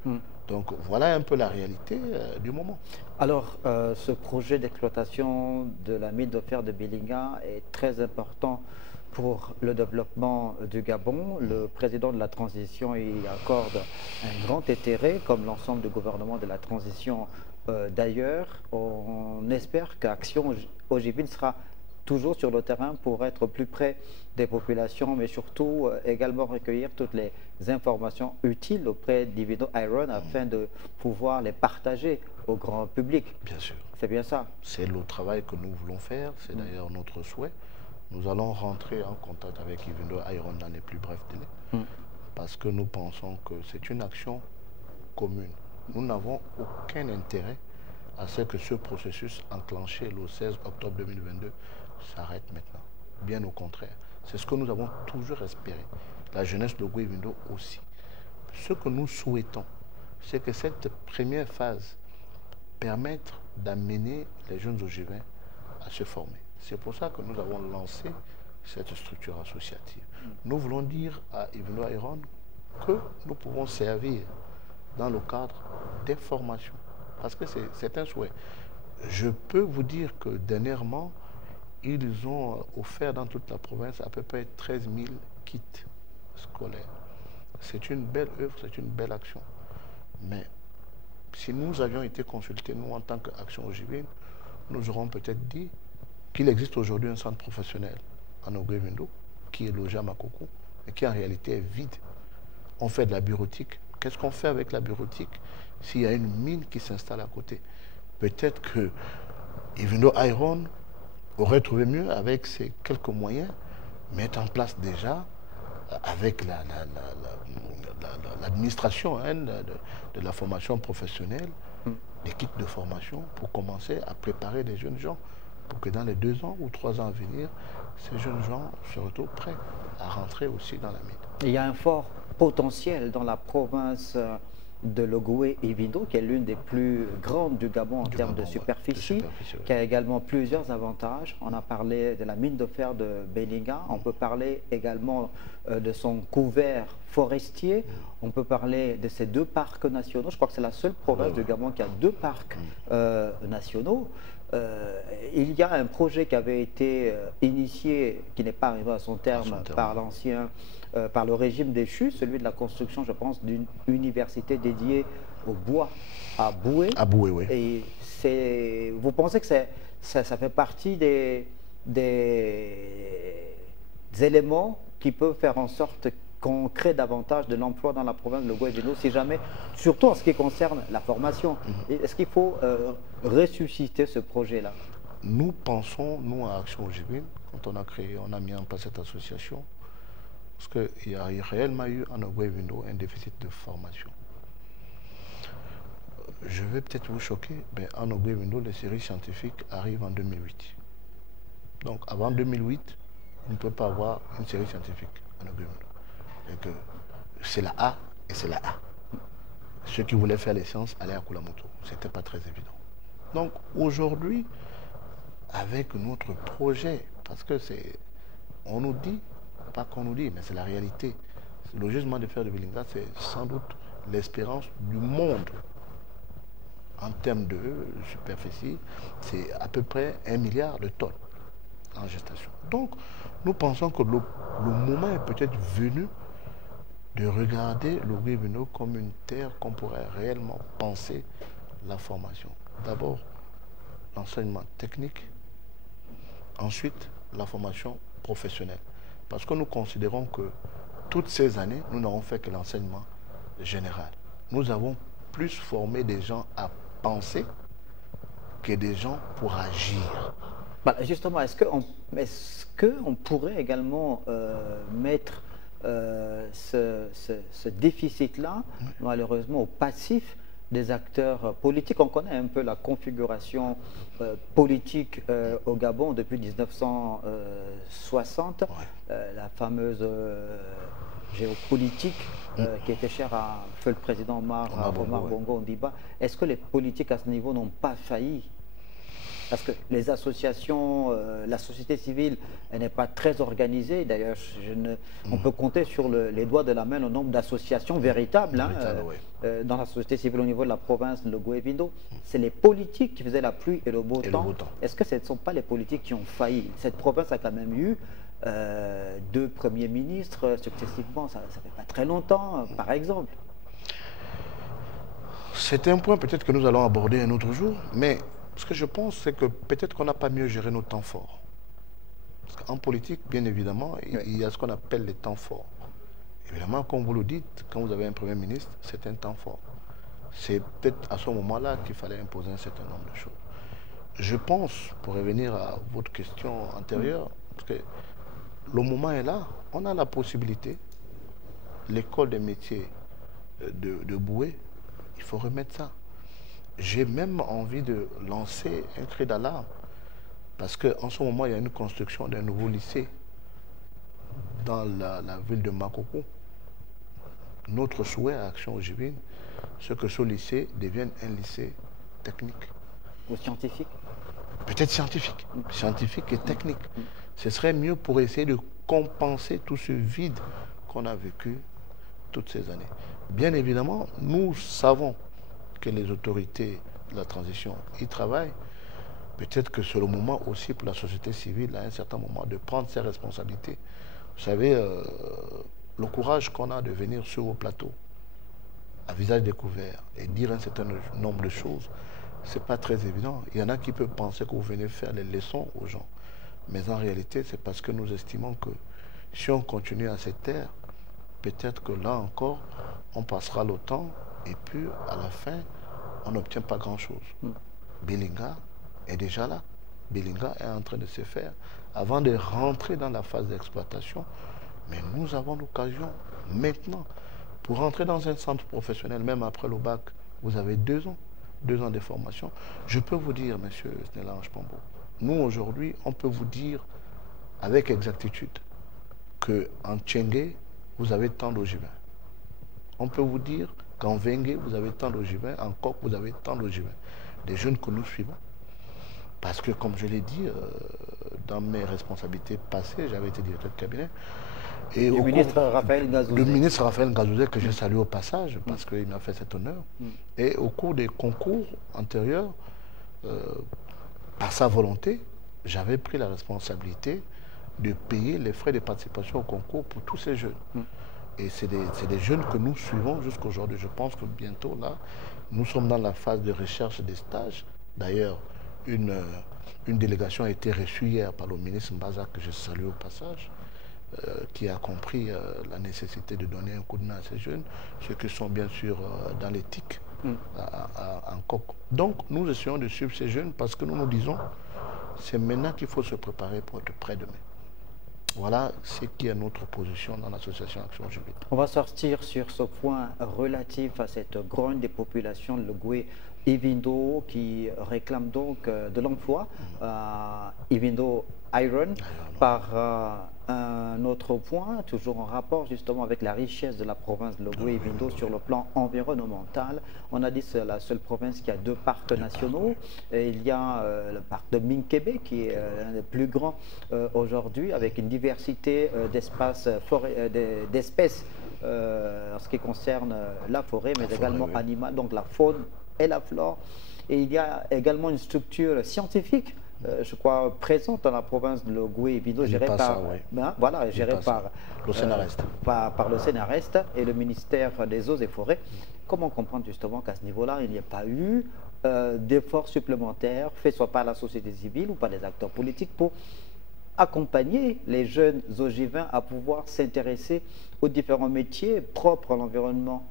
Donc voilà un peu la réalité du moment. Alors, ce projet d'exploitation de la mine de fer de Belinga est très important pour le développement du Gabon. Le président de la transition y accorde un grand intérêt, comme l'ensemble du gouvernement de la transition d'ailleurs. On espère qu'Action Ogivine sera toujours sur le terrain pour être plus près des populations, mais surtout également recueillir toutes les informations utiles auprès d'Evindo Iron afin de pouvoir les partager au grand public. Bien sûr. C'est bien ça. C'est le travail que nous voulons faire, c'est d'ailleurs notre souhait. Nous allons rentrer en contact avec Evindo Iron dans les plus brefs délais, parce que nous pensons que c'est une action commune. Nous n'avons aucun intérêt à ce que ce processus enclenché le 16 octobre 2022 s'arrête maintenant. Bien au contraire. C'est ce que nous avons toujours espéré. La jeunesse de Guévindo aussi. Ce que nous souhaitons, c'est que cette première phase permette d'amener les jeunes ogivins à se former. C'est pour ça que nous avons lancé cette structure associative. Nous voulons dire à Evindo Iron que nous pouvons servir dans le cadre des formations. Parce que c'est un souhait. Je peux vous dire que dernièrement, ils ont offert dans toute la province à peu près 13 000 kits scolaires. C'est une belle œuvre, c'est une belle action. Mais si nous avions été consultés, nous en tant qu'Action Ojibine, nous aurons peut-être dit qu'il existe aujourd'hui un centre professionnel en Ogoué-Vindo qui est logé à Makoko et qui en réalité est vide. On fait de la bureautique. Qu'est-ce qu'on fait avec la bureautique s'il y a une mine qui s'installe à côté? Peut-être que Vindo Iron aurait trouvé mieux avec ses quelques moyens, mettre en place déjà avec l'administration de la formation professionnelle, des kits de formation pour commencer à préparer les jeunes gens pour que dans les 2 ans ou 3 ans à venir, ces jeunes gens se retrouvent prêts à rentrer aussi dans la mine. Il y a un fort potentiel dans la province de l'Ogooué-Ivindo, qui est l'une des plus grandes du Gabon en termes de superficie, qui a également plusieurs avantages. On a parlé de la mine de fer de Beninga, on peut parler également de son couvert forestier, on peut parler de ses 2 parcs nationaux. Je crois que c'est la seule province du Gabon qui a 2 parcs nationaux. Il y a un projet qui avait été initié, qui n'est pas arrivé à son terme, par le régime déchu, celui de la construction, je pense, d'une université dédiée au bois à Boué. À Boué, oui. Et vous pensez que ça fait partie des éléments qui peuvent faire en sorte qu'on crée davantage de l'emploi dans la province de l'Ogooué-Vindo, si jamais, surtout en ce qui concerne la formation. Est-ce qu'il faut ressusciter ce projet-là? Nous pensons, nous à Action Ojibine, quand on a mis en place cette association, parce qu'il y a réellement eu en Ogooué-Vindo un déficit de formation. Je vais peut-être vous choquer, mais en Ogooué-Vindo, les séries scientifiques arrivent en 2008. Donc avant 2008, on ne peut pas avoir une série scientifique en Ogooué-Vindo. Et que c'est la A et c'est la A. Ceux qui voulaient faire les sciences allaient à Kulamoto. Ce n'était pas très évident. Donc aujourd'hui, avec notre projet, parce que c'est, on nous dit, pas qu'on nous dit, mais c'est la réalité. Le gisement de fer de Belinga, c'est sans doute l'espérance du monde. En termes de superficie, c'est à peu près 1 milliard de tonnes en gestation. Donc, nous pensons que le moment est peut-être venu de regarder l'Ogooué-Vindo comme une terre qu'on pourrait réellement penser la formation. D'abord, l'enseignement technique, ensuite, la formation professionnelle. Parce que nous considérons que toutes ces années, nous n'avons fait que l'enseignement général. Nous avons plus formé des gens à penser que des gens pour agir. Bah, justement, est-ce qu'on pourrait également mettre ce déficit-là, malheureusement, au passif des acteurs politiques? On connaît un peu la configuration politique au Gabon depuis 1960, la fameuse géopolitique qui était chère à feu le président Omar Bongo Ondimba. Est-ce que les politiques à ce niveau n'ont pas failli? Parce que les associations, la société civile, elle n'est pas très organisée. D'ailleurs, on peut compter sur les doigts de la main le nombre d'associations véritables dans la société civile au niveau de la province de l'Ogooué-Vindo. C'est les politiques qui faisaient la pluie et le beau temps. Est-ce que ce ne sont pas les politiques qui ont failli? Cette province a quand même eu 2 premiers ministres successivement. Ça ne fait pas très longtemps, par exemple. C'est un point peut-être que nous allons aborder un autre jour, mais ce que je pense, c'est que peut-être qu'on n'a pas mieux géré nos temps forts. Parce qu'en politique, bien évidemment, il y a ce qu'on appelle les temps forts. Évidemment, comme vous le dites, quand vous avez un Premier ministre, c'est un temps fort. C'est peut-être à ce moment-là qu'il fallait imposer un certain nombre de choses. Je pense, pour revenir à votre question antérieure, parce que le moment est là, on a la possibilité, l'école des métiers de Boué, il faut remettre ça. J'ai même envie de lancer un cri d'alarme parce qu'en ce moment, il y a une construction d'un nouveau lycée dans la ville de Makoko. Notre souhait à Action Ojibine, c'est que ce lycée devienne un lycée technique. Ou scientifique? Peut-être scientifique. Scientifique et technique. Ce serait mieux pour essayer de compenser tout ce vide qu'on a vécu toutes ces années. Bien évidemment, nous savons que les autorités de la transition y travaillent, peut-être que c'est le moment aussi pour la société civile, à un certain moment, de prendre ses responsabilités. Vous savez, le courage qu'on a de venir sur vos plateaux, à visage découvert, et dire un certain nombre de choses, c'est pas très évident. Il y en a qui peuvent penser que vous venez faire les leçons aux gens. Mais en réalité, c'est parce que nous estimons que si on continue à cette terre, peut-être que là encore, on passera le temps et puis à la fin, on n'obtient pas grand-chose. Belinga est déjà là. Belinga est en train de se faire avant de rentrer dans la phase d'exploitation. Mais nous avons l'occasion maintenant, pour rentrer dans un centre professionnel, même après le bac, vous avez 2 ans de formation. Je peux vous dire, monsieur Snellange Pambo, nous aujourd'hui, on peut vous dire avec exactitude qu'en Tchengue, vous avez tant d'ogivins. On peut vous dire qu'en Vengue, vous avez tant d'ogivins, en Coq, vous avez tant d'ogivins. Des jeunes que nous suivons. Parce que, comme je l'ai dit, dans mes responsabilités passées, j'avais été directeur de cabinet. Et le ministre Raphaël Ngazouzé. Le ministre Raphaël Ngazouzé, que je salue au passage, parce qu'il m'a fait cet honneur. Et au cours des concours antérieurs, par sa volonté, j'avais pris la responsabilité de payer les frais de participation au concours pour tous ces jeunes. Et c'est des jeunes que nous suivons jusqu'aujourd'hui. Je pense que bientôt, là, nous sommes dans la phase de recherche des stages. D'ailleurs, une délégation a été reçue hier par le ministre Mbaza, que je salue au passage, qui a compris la nécessité de donner un coup de main à ces jeunes, ceux qui sont bien sûr dans l'éthique, en Coq. Donc, nous essayons de suivre ces jeunes parce que nous nous disons, c'est maintenant qu'il faut se préparer pour être prêt demain. Voilà ce qui est notre position dans l'association Action Juvine. On va sortir sur ce point relatif à cette grande dépopulation de Logoué Ivindo qui réclame donc de l'emploi, Ivindo Iron, par un autre point, toujours en rapport justement avec la richesse de la province de Logoué Ivindo sur le plan environnemental. On a dit que c'est la seule province qui a 2 parcs nationaux. Et il y a le parc de Minkebe qui est l'un des plus grands aujourd'hui, avec une diversité d'espèces en ce qui concerne la forêt, mais également animale, donc la faune et la flore. Et il y a également une structure scientifique, je crois, présente dans la province de Logoué Ivindo, gérée par, le Sénarest. Par le Sénarest et le ministère des Eaux et Forêts. Comment comprendre justement qu'à ce niveau-là, il n'y a pas eu d'efforts supplémentaires faits soit par la société civile ou par les acteurs politiques pour accompagner les jeunes ogivins à pouvoir s'intéresser aux différents métiers propres à l'environnement?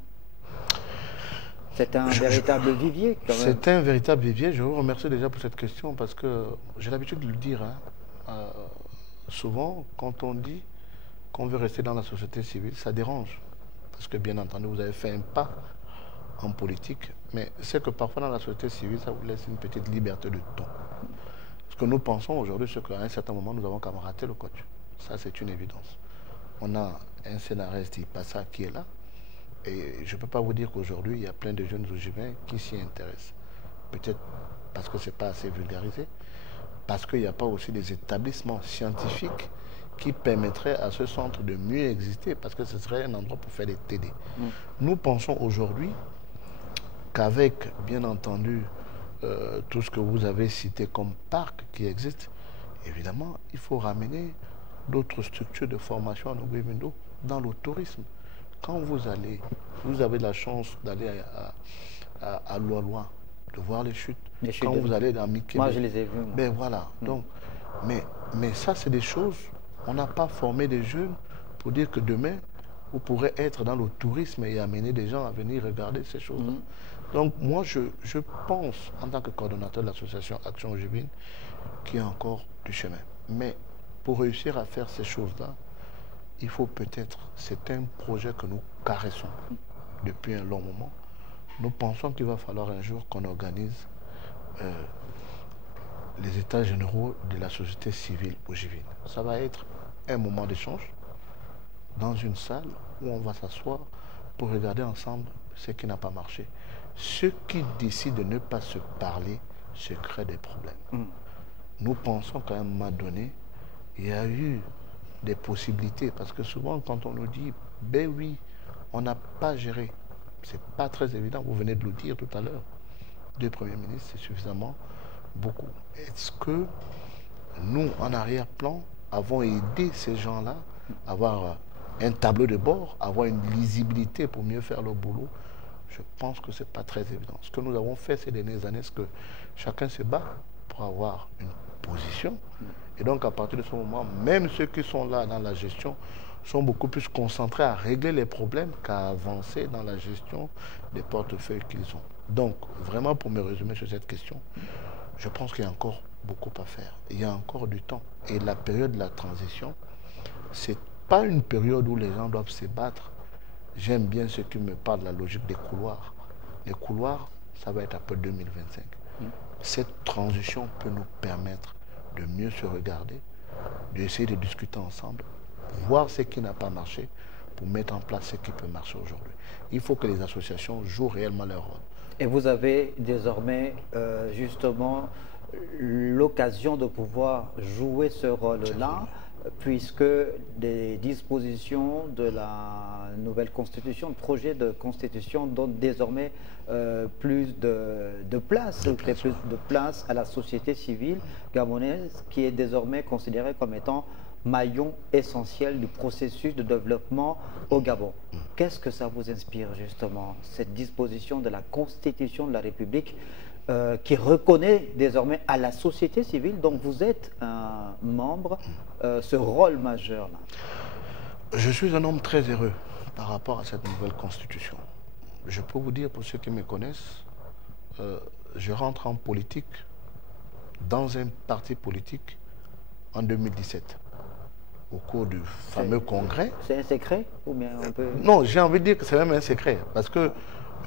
C'est un véritable vivier, quand même. C'est un véritable vivier. Je vous remercie déjà pour cette question parce que j'ai l'habitude de le dire. Souvent, quand on dit qu'on veut rester dans la société civile, ça dérange. Parce que, bien entendu, vous avez fait un pas en politique, mais c'est que parfois dans la société civile, ça vous laisse une petite liberté de ton. Ce que nous pensons aujourd'hui, c'est qu'à un certain moment, nous avons quand même raté le coach. Ça, c'est une évidence. On a un scénariste Ipassa qui est là. Et je ne peux pas vous dire qu'aujourd'hui, il y a plein de jeunes ogivins qui s'y intéressent. Peut-être parce que ce n'est pas assez vulgarisé, parce qu'il n'y a pas aussi des établissements scientifiques qui permettraient à ce centre de mieux exister, parce que ce serait un endroit pour faire des TD. Nous pensons aujourd'hui qu'avec, bien entendu, tout ce que vous avez cité comme parc qui existe, évidemment, il faut ramener d'autres structures de formation à Logoué Ivindo dans le tourisme. Quand vous allez, vous avez la chance d'aller à Loa, de voir les chutes. Quand vous allez dans Mickey, moi je les ai vus. Ben voilà. Donc, mais ça, c'est des choses, on n'a pas formé des jeunes pour dire que demain, vous pourrez être dans le tourisme et amener des gens à venir regarder ces choses-là. Donc, moi, je pense, en tant que coordonnateur de l'association Action Juvine, qu'il y a encore du chemin. Mais pour réussir à faire ces choses-là, il faut peut-être, c'est un projet que nous caressons depuis un long moment. Nous pensons qu'il va falloir un jour qu'on organise les états généraux de la société civile ogivine. Ça va être un moment d'échange dans une salle où on va s'asseoir pour regarder ensemble ce qui n'a pas marché. Ceux qui décident de ne pas se parler se créent des problèmes. Nous pensons qu'à un moment donné, il y a eu des possibilités, parce que souvent quand on nous dit ben oui, on n'a pas géré, c'est pas très évident, vous venez de le dire tout à l'heure, 2 premiers ministres, c'est suffisamment beaucoup. Est-ce que nous, en arrière-plan, avons aidé ces gens-là à avoir un tableau de bord, avoir une lisibilité pour mieux faire le boulot? Je pense que ce n'est pas très évident. Ce que nous avons fait ces dernières années, c'est que chacun se bat pour avoir une position. Et donc, à partir de ce moment, même ceux qui sont là dans la gestion sont beaucoup plus concentrés à régler les problèmes qu'à avancer dans la gestion des portefeuilles qu'ils ont. Donc, vraiment, pour me résumer sur cette question, je pense qu'il y a encore beaucoup à faire. Il y a encore du temps. Et la période de la transition, ce n'est pas une période où les gens doivent se battre. J'aime bien ceux qui me parlent de la logique des couloirs. Les couloirs, ça va être après 2025. Cette transition peut nous permettre de mieux se regarder, d'essayer de discuter ensemble, voir ce qui n'a pas marché pour mettre en place ce qui peut marcher aujourd'hui. Il faut que les associations jouent réellement leur rôle. Et vous avez désormais justement l'occasion de pouvoir jouer ce rôle-là, puisque des dispositions de la nouvelle constitution, le projet de constitution donne désormais plus de place, à la société civile gabonaise, qui est désormais considérée comme étant maillon essentiel du processus de développement au Gabon. Qu'est-ce que ça vous inspire justement, cette disposition de la Constitution de la République qui reconnaît désormais à la société civile, dont vous êtes un membre, ce rôle majeur-là? Je suis un homme très heureux par rapport à cette nouvelle Constitution. Je peux vous dire, pour ceux qui me connaissent, je rentre en politique, dans un parti politique, en 2017. Au cours du fameux congrès. C'est un secret ou bien on peut... Non, j'ai envie de dire que c'est même un secret. Parce que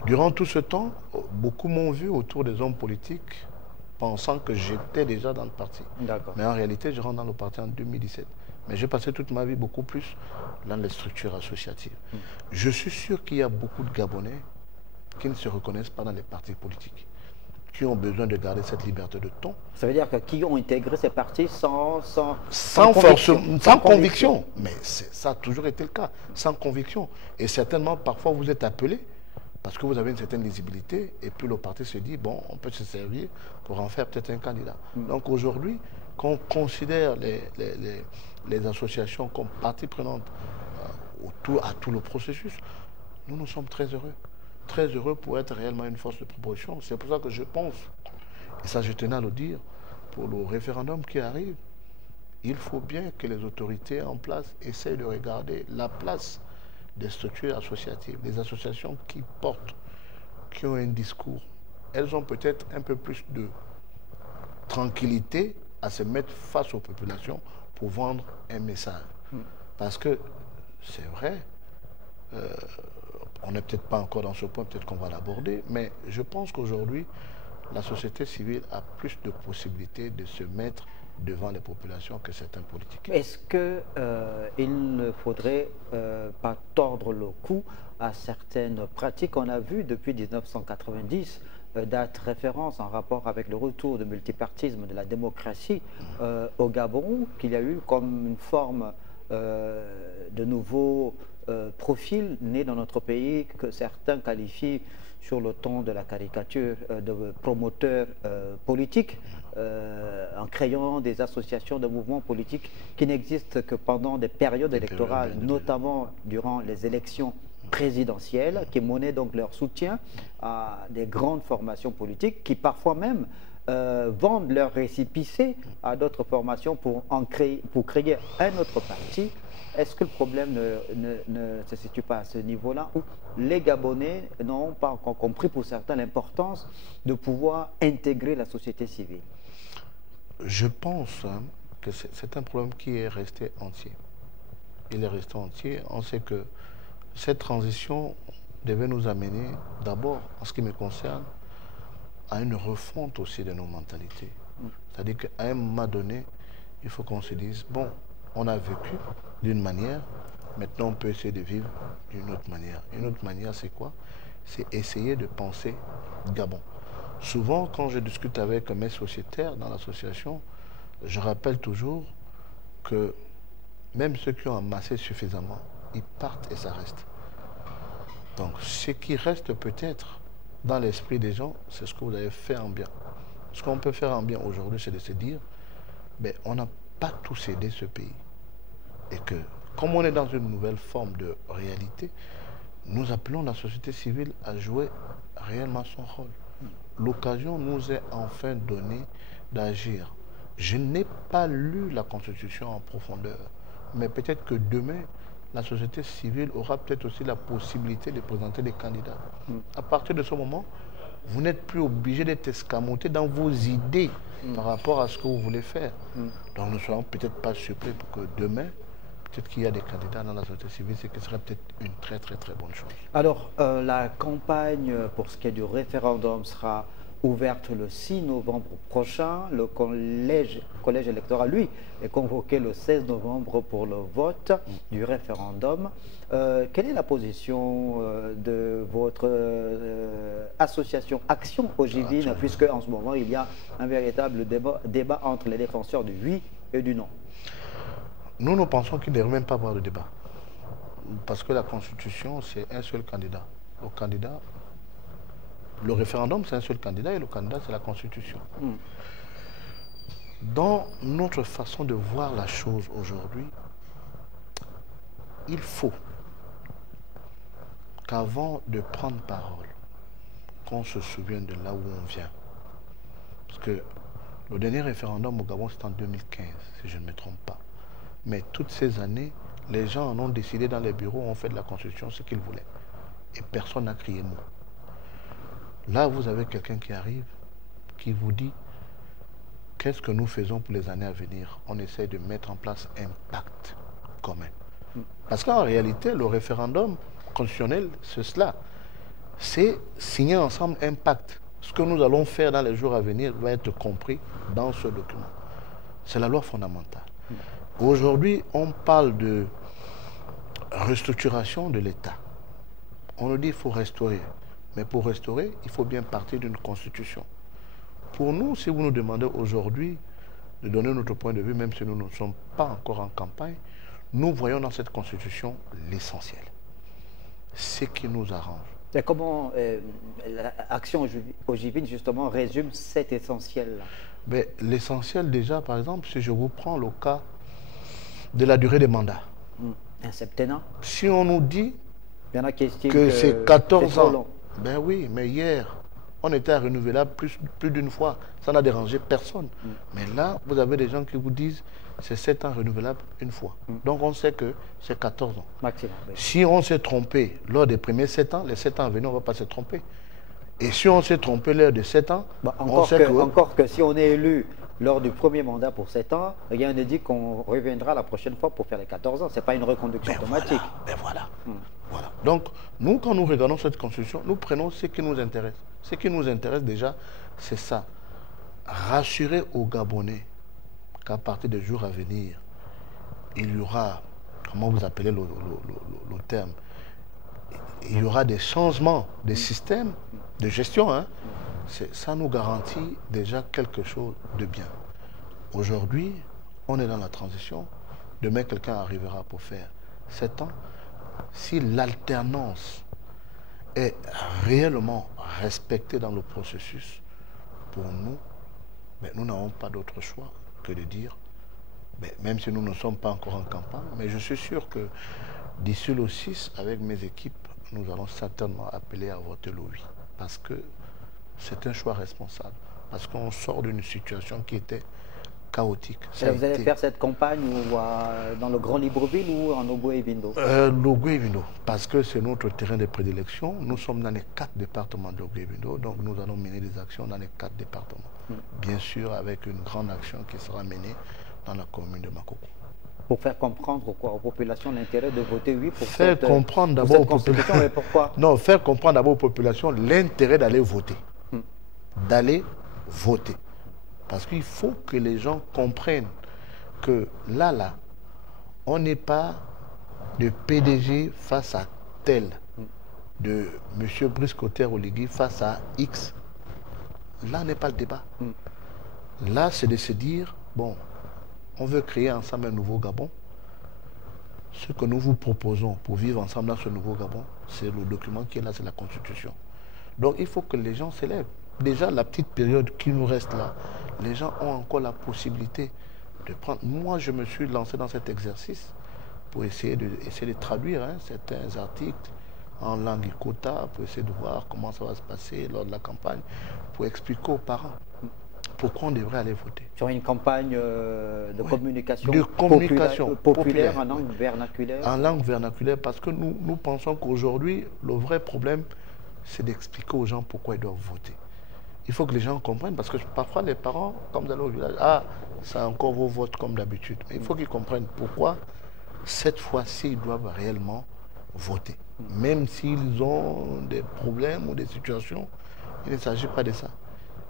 durant tout ce temps, beaucoup m'ont vu autour des hommes politiques pensant que j'étais déjà dans le parti. Mais en réalité, je rentre dans le parti en 2017. Mais j'ai passé toute ma vie beaucoup plus dans les structures associatives. Je suis sûr qu'il y a beaucoup de Gabonais qui ne se reconnaissent pas dans les partis politiques, qui ont besoin de garder cette liberté de ton. Ça veut dire que qui ont intégré ces partis sans conviction. Mais ça a toujours été le cas, sans conviction. Et certainement, parfois, vous êtes appelé parce que vous avez une certaine lisibilité, et puis le parti se dit, bon, on peut se servir pour en faire peut-être un candidat. Donc aujourd'hui, quand on considère les associations comme partie prenante à tout le processus, nous sommes très heureux. Très heureux pour être réellement une force de proposition. C'est pour ça que je pense, et ça je tenais à le dire, pour le référendum qui arrive, il faut bien que les autorités en place essayent de regarder la place des structures associatives, des associations qui portent, qui ont un discours. Elles ont peut-être un peu plus de tranquillité à se mettre face aux populations pour vendre un message. Parce que c'est vrai, on n'est peut-être pas encore dans ce point, peut-être qu'on va l'aborder, mais je pense qu'aujourd'hui, la société civile a plus de possibilités de se mettre devant les populations que certains politiques. Est-ce qu'il ne faudrait pas tordre le cou à certaines pratiques qu'on a vues depuis 1990, date référence en rapport avec le retour du multipartisme, de la démocratie au Gabon, qu'il y a eu comme une forme de nouveau profil né dans notre pays que certains qualifient sur le ton de la caricature de promoteurs politiques en créant des associations de mouvements politiques qui n'existent que pendant des périodes électorales, notamment durant les élections présidentielles, qui monnaient donc leur soutien à des grandes formations politiques qui parfois même vendent leur récépissé à d'autres formations pour créer un autre parti. Est-ce que le problème ne se situe pas à ce niveau-là, où les Gabonais n'ont pas encore compris pour certains l'importance de pouvoir intégrer la société civile? Je pense que c'est un problème qui est resté entier. Il est resté entier. On sait que cette transition devait nous amener d'abord, en ce qui me concerne, à une refonte aussi de nos mentalités. C'est-à-dire qu'à un moment donné, il faut qu'on se dise, bon, on a vécu d'une manière, maintenant on peut essayer de vivre d'une autre manière. Une autre manière, c'est quoi? C'est essayer de penser Gabon. Souvent, quand je discute avec mes sociétaires dans l'association, je rappelle toujours que même ceux qui ont amassé suffisamment, ils partent et ça reste. Donc, ce qui reste peut-être dans l'esprit des gens, c'est ce que vous avez fait en bien. Ce qu'on peut faire en bien aujourd'hui, c'est de se dire, ben, on n'a pas tous aidé ce pays. Et que, comme on est dans une nouvelle forme de réalité, nous appelons la société civile à jouer réellement son rôle. L'occasion nous est enfin donnée d'agir. Je n'ai pas lu la Constitution en profondeur, mais peut-être que demain, la société civile aura peut-être aussi la possibilité de présenter des candidats. À partir de ce moment, vous n'êtes plus obligé d'être escamoté dans vos idées par rapport à ce que vous voulez faire. Donc nous ne serons peut-être pas surpris pour que demain, peut-être qu'il y a des candidats dans la société civile, c'est que ce serait peut-être une très très très bonne chose. Alors, la campagne pour ce qui est du référendum sera ouverte le 6 novembre prochain. Le collège électoral, lui, est convoqué le 16 novembre pour le vote du référendum. Quelle est la position de votre association Action Ogivine, puisque en ce moment, il y a un véritable débat entre les défenseurs du oui et du non? Nous pensons qu'il ne devrait même pas avoir de débat. Parce que la Constitution, c'est un seul candidat. Le référendum, c'est un seul candidat et le candidat, c'est la Constitution. Dans notre façon de voir la chose aujourd'hui, il faut qu'avant de prendre parole, qu'on se souvienne de là où on vient. Parce que le dernier référendum au Gabon, c'est en 2015, si je ne me trompe pas. Mais toutes ces années, les gens en ont décidé dans les bureaux, ont fait de la Constitution ce qu'ils voulaient. Et personne n'a crié mot. Là, vous avez quelqu'un qui arrive, qui vous dit qu'est-ce que nous faisons pour les années à venir. On essaie de mettre en place un pacte commun. Parce qu'en réalité, le référendum constitutionnel, c'est cela. C'est signer ensemble un pacte. Ce que nous allons faire dans les jours à venir va être compris dans ce document. C'est la loi fondamentale. Aujourd'hui, on parle de restructuration de l'État. On nous dit qu'il faut restaurer. Mais pour restaurer, il faut bien partir d'une constitution. Pour nous, si vous nous demandez aujourd'hui de donner notre point de vue, même si nous ne sommes pas encore en campagne, nous voyons dans cette constitution l'essentiel. Ce qui nous arrange. Et comment l'Action Ogivine, justement, résume cet essentiel-là? L'essentiel, déjà, par exemple, si je vous prends le cas de la durée des mandats. Un septennat? Si on nous dit il y en a qui estiment que c'est 14 ans, long. Ben oui, mais hier, on était à renouvelable plus d'une fois. Ça n'a dérangé personne. Mais là, vous avez des gens qui vous disent c'est 7 ans renouvelable une fois. Donc on sait que c'est 14 ans. Maximum, oui. Si on s'est trompé lors des premiers 7 ans, les 7 ans à venir, on ne va pas se tromper. Et si on s'est trompé lors de 7 ans, encore que si on est élu lors du premier mandat pour 7 ans, rien ne dit qu'on reviendra la prochaine fois pour faire les 14 ans. Ce n'est pas une reconduction automatique. Voilà. Donc, nous, quand nous regardons cette constitution, nous prenons ce qui nous intéresse. Ce qui nous intéresse déjà, c'est ça. Rassurer aux Gabonais qu'à partir des jours à venir, il y aura, comment vous appelez le terme, il y aura des changements de système de gestion. Ça nous garantit déjà quelque chose de bien. Aujourd'hui, on est dans la transition. Demain, quelqu'un arrivera pour faire 7 ans. Si l'alternance est réellement respectée dans le processus, pour nous, nous n'avons pas d'autre choix que de dire, même si nous ne sommes pas encore en campagne, mais je suis sûr que d'ici le 6, avec mes équipes, nous allons certainement appeler à voter le oui. Parce que c'est un choix responsable. Parce qu'on sort d'une situation qui était chaotique. Vous allez faire cette campagne dans le Grand Libreville ou en Ogo et Vindo? L'Ogo et Vindo, parce que c'est notre terrain de prédilection. Nous sommes dans les 4 départements de l'Ogo et Vindo, donc nous allons mener des actions dans les 4 départements. Bien sûr, avec une grande action qui sera menée dans la commune de Makoko. Pour faire comprendre aux populations l'intérêt de voter oui pour faire cette, comprendre d'abord aux constitution, mais pourquoi? Non, faire comprendre d'abord aux populations l'intérêt d'aller voter. D'aller voter. Parce qu'il faut que les gens comprennent que là, on n'est pas de PDG face à tel, de M. Brice Cotter-Oligui face à X. Là n'est pas le débat. Là, c'est de se dire, bon, on veut créer ensemble un nouveau Gabon. Ce que nous vous proposons pour vivre ensemble dans ce nouveau Gabon, c'est le document qui est là, c'est la Constitution. Donc il faut que les gens s'élèvent. déjà la petite période qui nous reste là, les gens ont encore la possibilité de prendre. Moi, je me suis lancé dans cet exercice pour essayer de traduire certains articles en langue Ikota, pour essayer de voir comment ça va se passer lors de la campagne, pour expliquer aux parents pourquoi on devrait aller voter. Sur une campagne de communication, populaire en langue vernaculaire. En langue vernaculaire, parce que nous pensons qu'aujourd'hui, le vrai problème, c'est d'expliquer aux gens pourquoi ils doivent voter. Il faut que les gens comprennent, parce que parfois les parents, comme dans le village, c'est encore vos votes comme d'habitude. Mais il faut qu'ils comprennent pourquoi cette fois-ci, ils doivent réellement voter. Même s'ils ont des problèmes ou des situations, il ne s'agit pas de ça.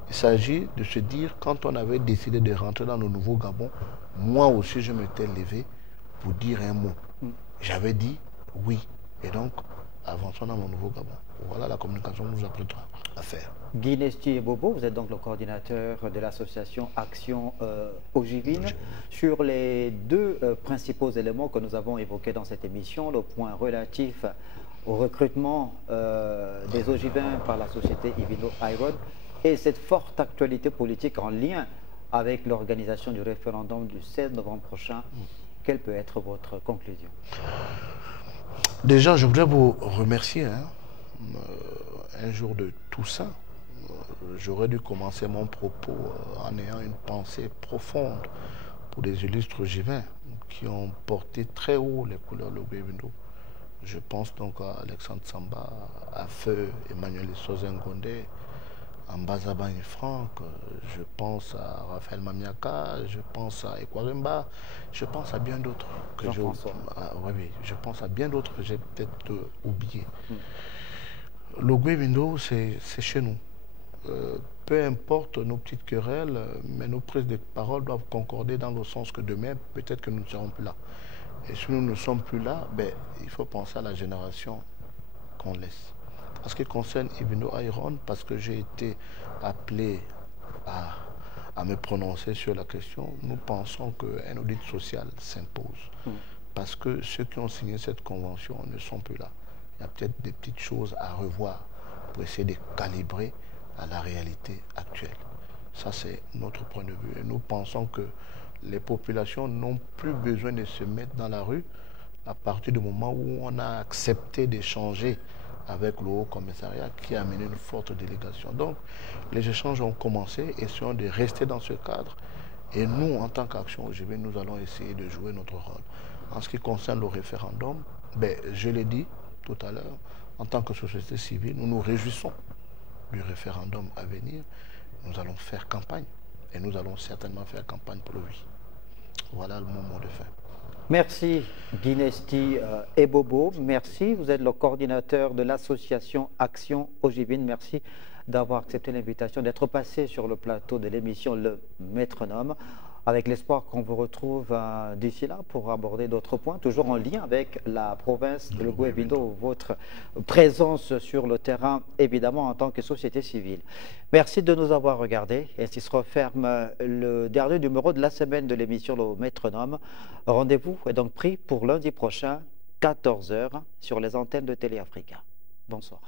Il s'agit de se dire, quand on avait décidé de rentrer dans le nouveau Gabon, moi aussi je m'étais levé pour dire un mot. J'avais dit oui. Et donc, avançons dans le nouveau Gabon. Voilà la communication que nous apprêtons à faire. Guy Nesti Ebobo, vous êtes donc le coordinateur de l'association Action Ogivine. Sur les deux principaux éléments que nous avons évoqués dans cette émission, le point relatif au recrutement des Ogivins par la société Ibino Iron et cette forte actualité politique en lien avec l'organisation du référendum du 16 novembre prochain, quelle peut être votre conclusion? Déjà, je voudrais vous remercier. Un jour de Toussaint, j'aurais dû commencer mon propos en ayant une pensée profonde pour des illustres Ogivins qui ont porté très haut les couleurs de l'Ogoué-Windo. Je pense donc à Alexandre Samba, à Feu Emmanuel Sozengonde, à Mbazaban Franck, je pense à Raphaël Mamiaka, je pense à Ekwaremba, je pense à bien d'autres que je pense à bien d'autres que j'ai peut-être oubliés. L'Ogoué-Windo, c'est chez nous. Peu importe nos petites querelles, mais nos prises de parole doivent concorder dans le sens que demain, peut-être que nous ne serons plus là. Et si nous ne sommes plus là, il faut penser à la génération qu'on laisse. En ce qui concerne Ibino Iron, parce que j'ai été appelé à me prononcer sur la question, nous pensons qu'un audit social s'impose. Parce que ceux qui ont signé cette convention ne sont plus là. Il y a peut-être des petites choses à revoir pour essayer de calibrer à la réalité actuelle. Ça, c'est notre point de vue. Et nous pensons que les populations n'ont plus besoin de se mettre dans la rue à partir du moment où on a accepté d'échanger avec le Haut Commissariat qui a amené une forte délégation. Donc, les échanges ont commencé, essayons de rester dans ce cadre. Et nous, en tant qu'Action Ogivine, nous allons essayer de jouer notre rôle. En ce qui concerne le référendum, je l'ai dit tout à l'heure, en tant que société civile, nous nous réjouissons du référendum à venir. Nous allons faire campagne. Et nous allons certainement faire campagne pour le oui. Voilà le moment de fin. Merci Guy Nesti Ebobo, merci. Vous êtes le coordinateur de l'association Action Ogivine. Merci d'avoir accepté l'invitation, d'être passé sur le plateau de l'émission Le Métronome, avec l'espoir qu'on vous retrouve d'ici là pour aborder d'autres points, toujours en lien avec la province de l'Ogoué-Windo, votre présence sur le terrain, évidemment, en tant que société civile. Merci de nous avoir regardés. Ainsi se referme le dernier numéro de la semaine de l'émission Le Métronome. Rendez-vous est donc pris pour lundi prochain, 14 h, sur les antennes de Télé Africa. Bonsoir.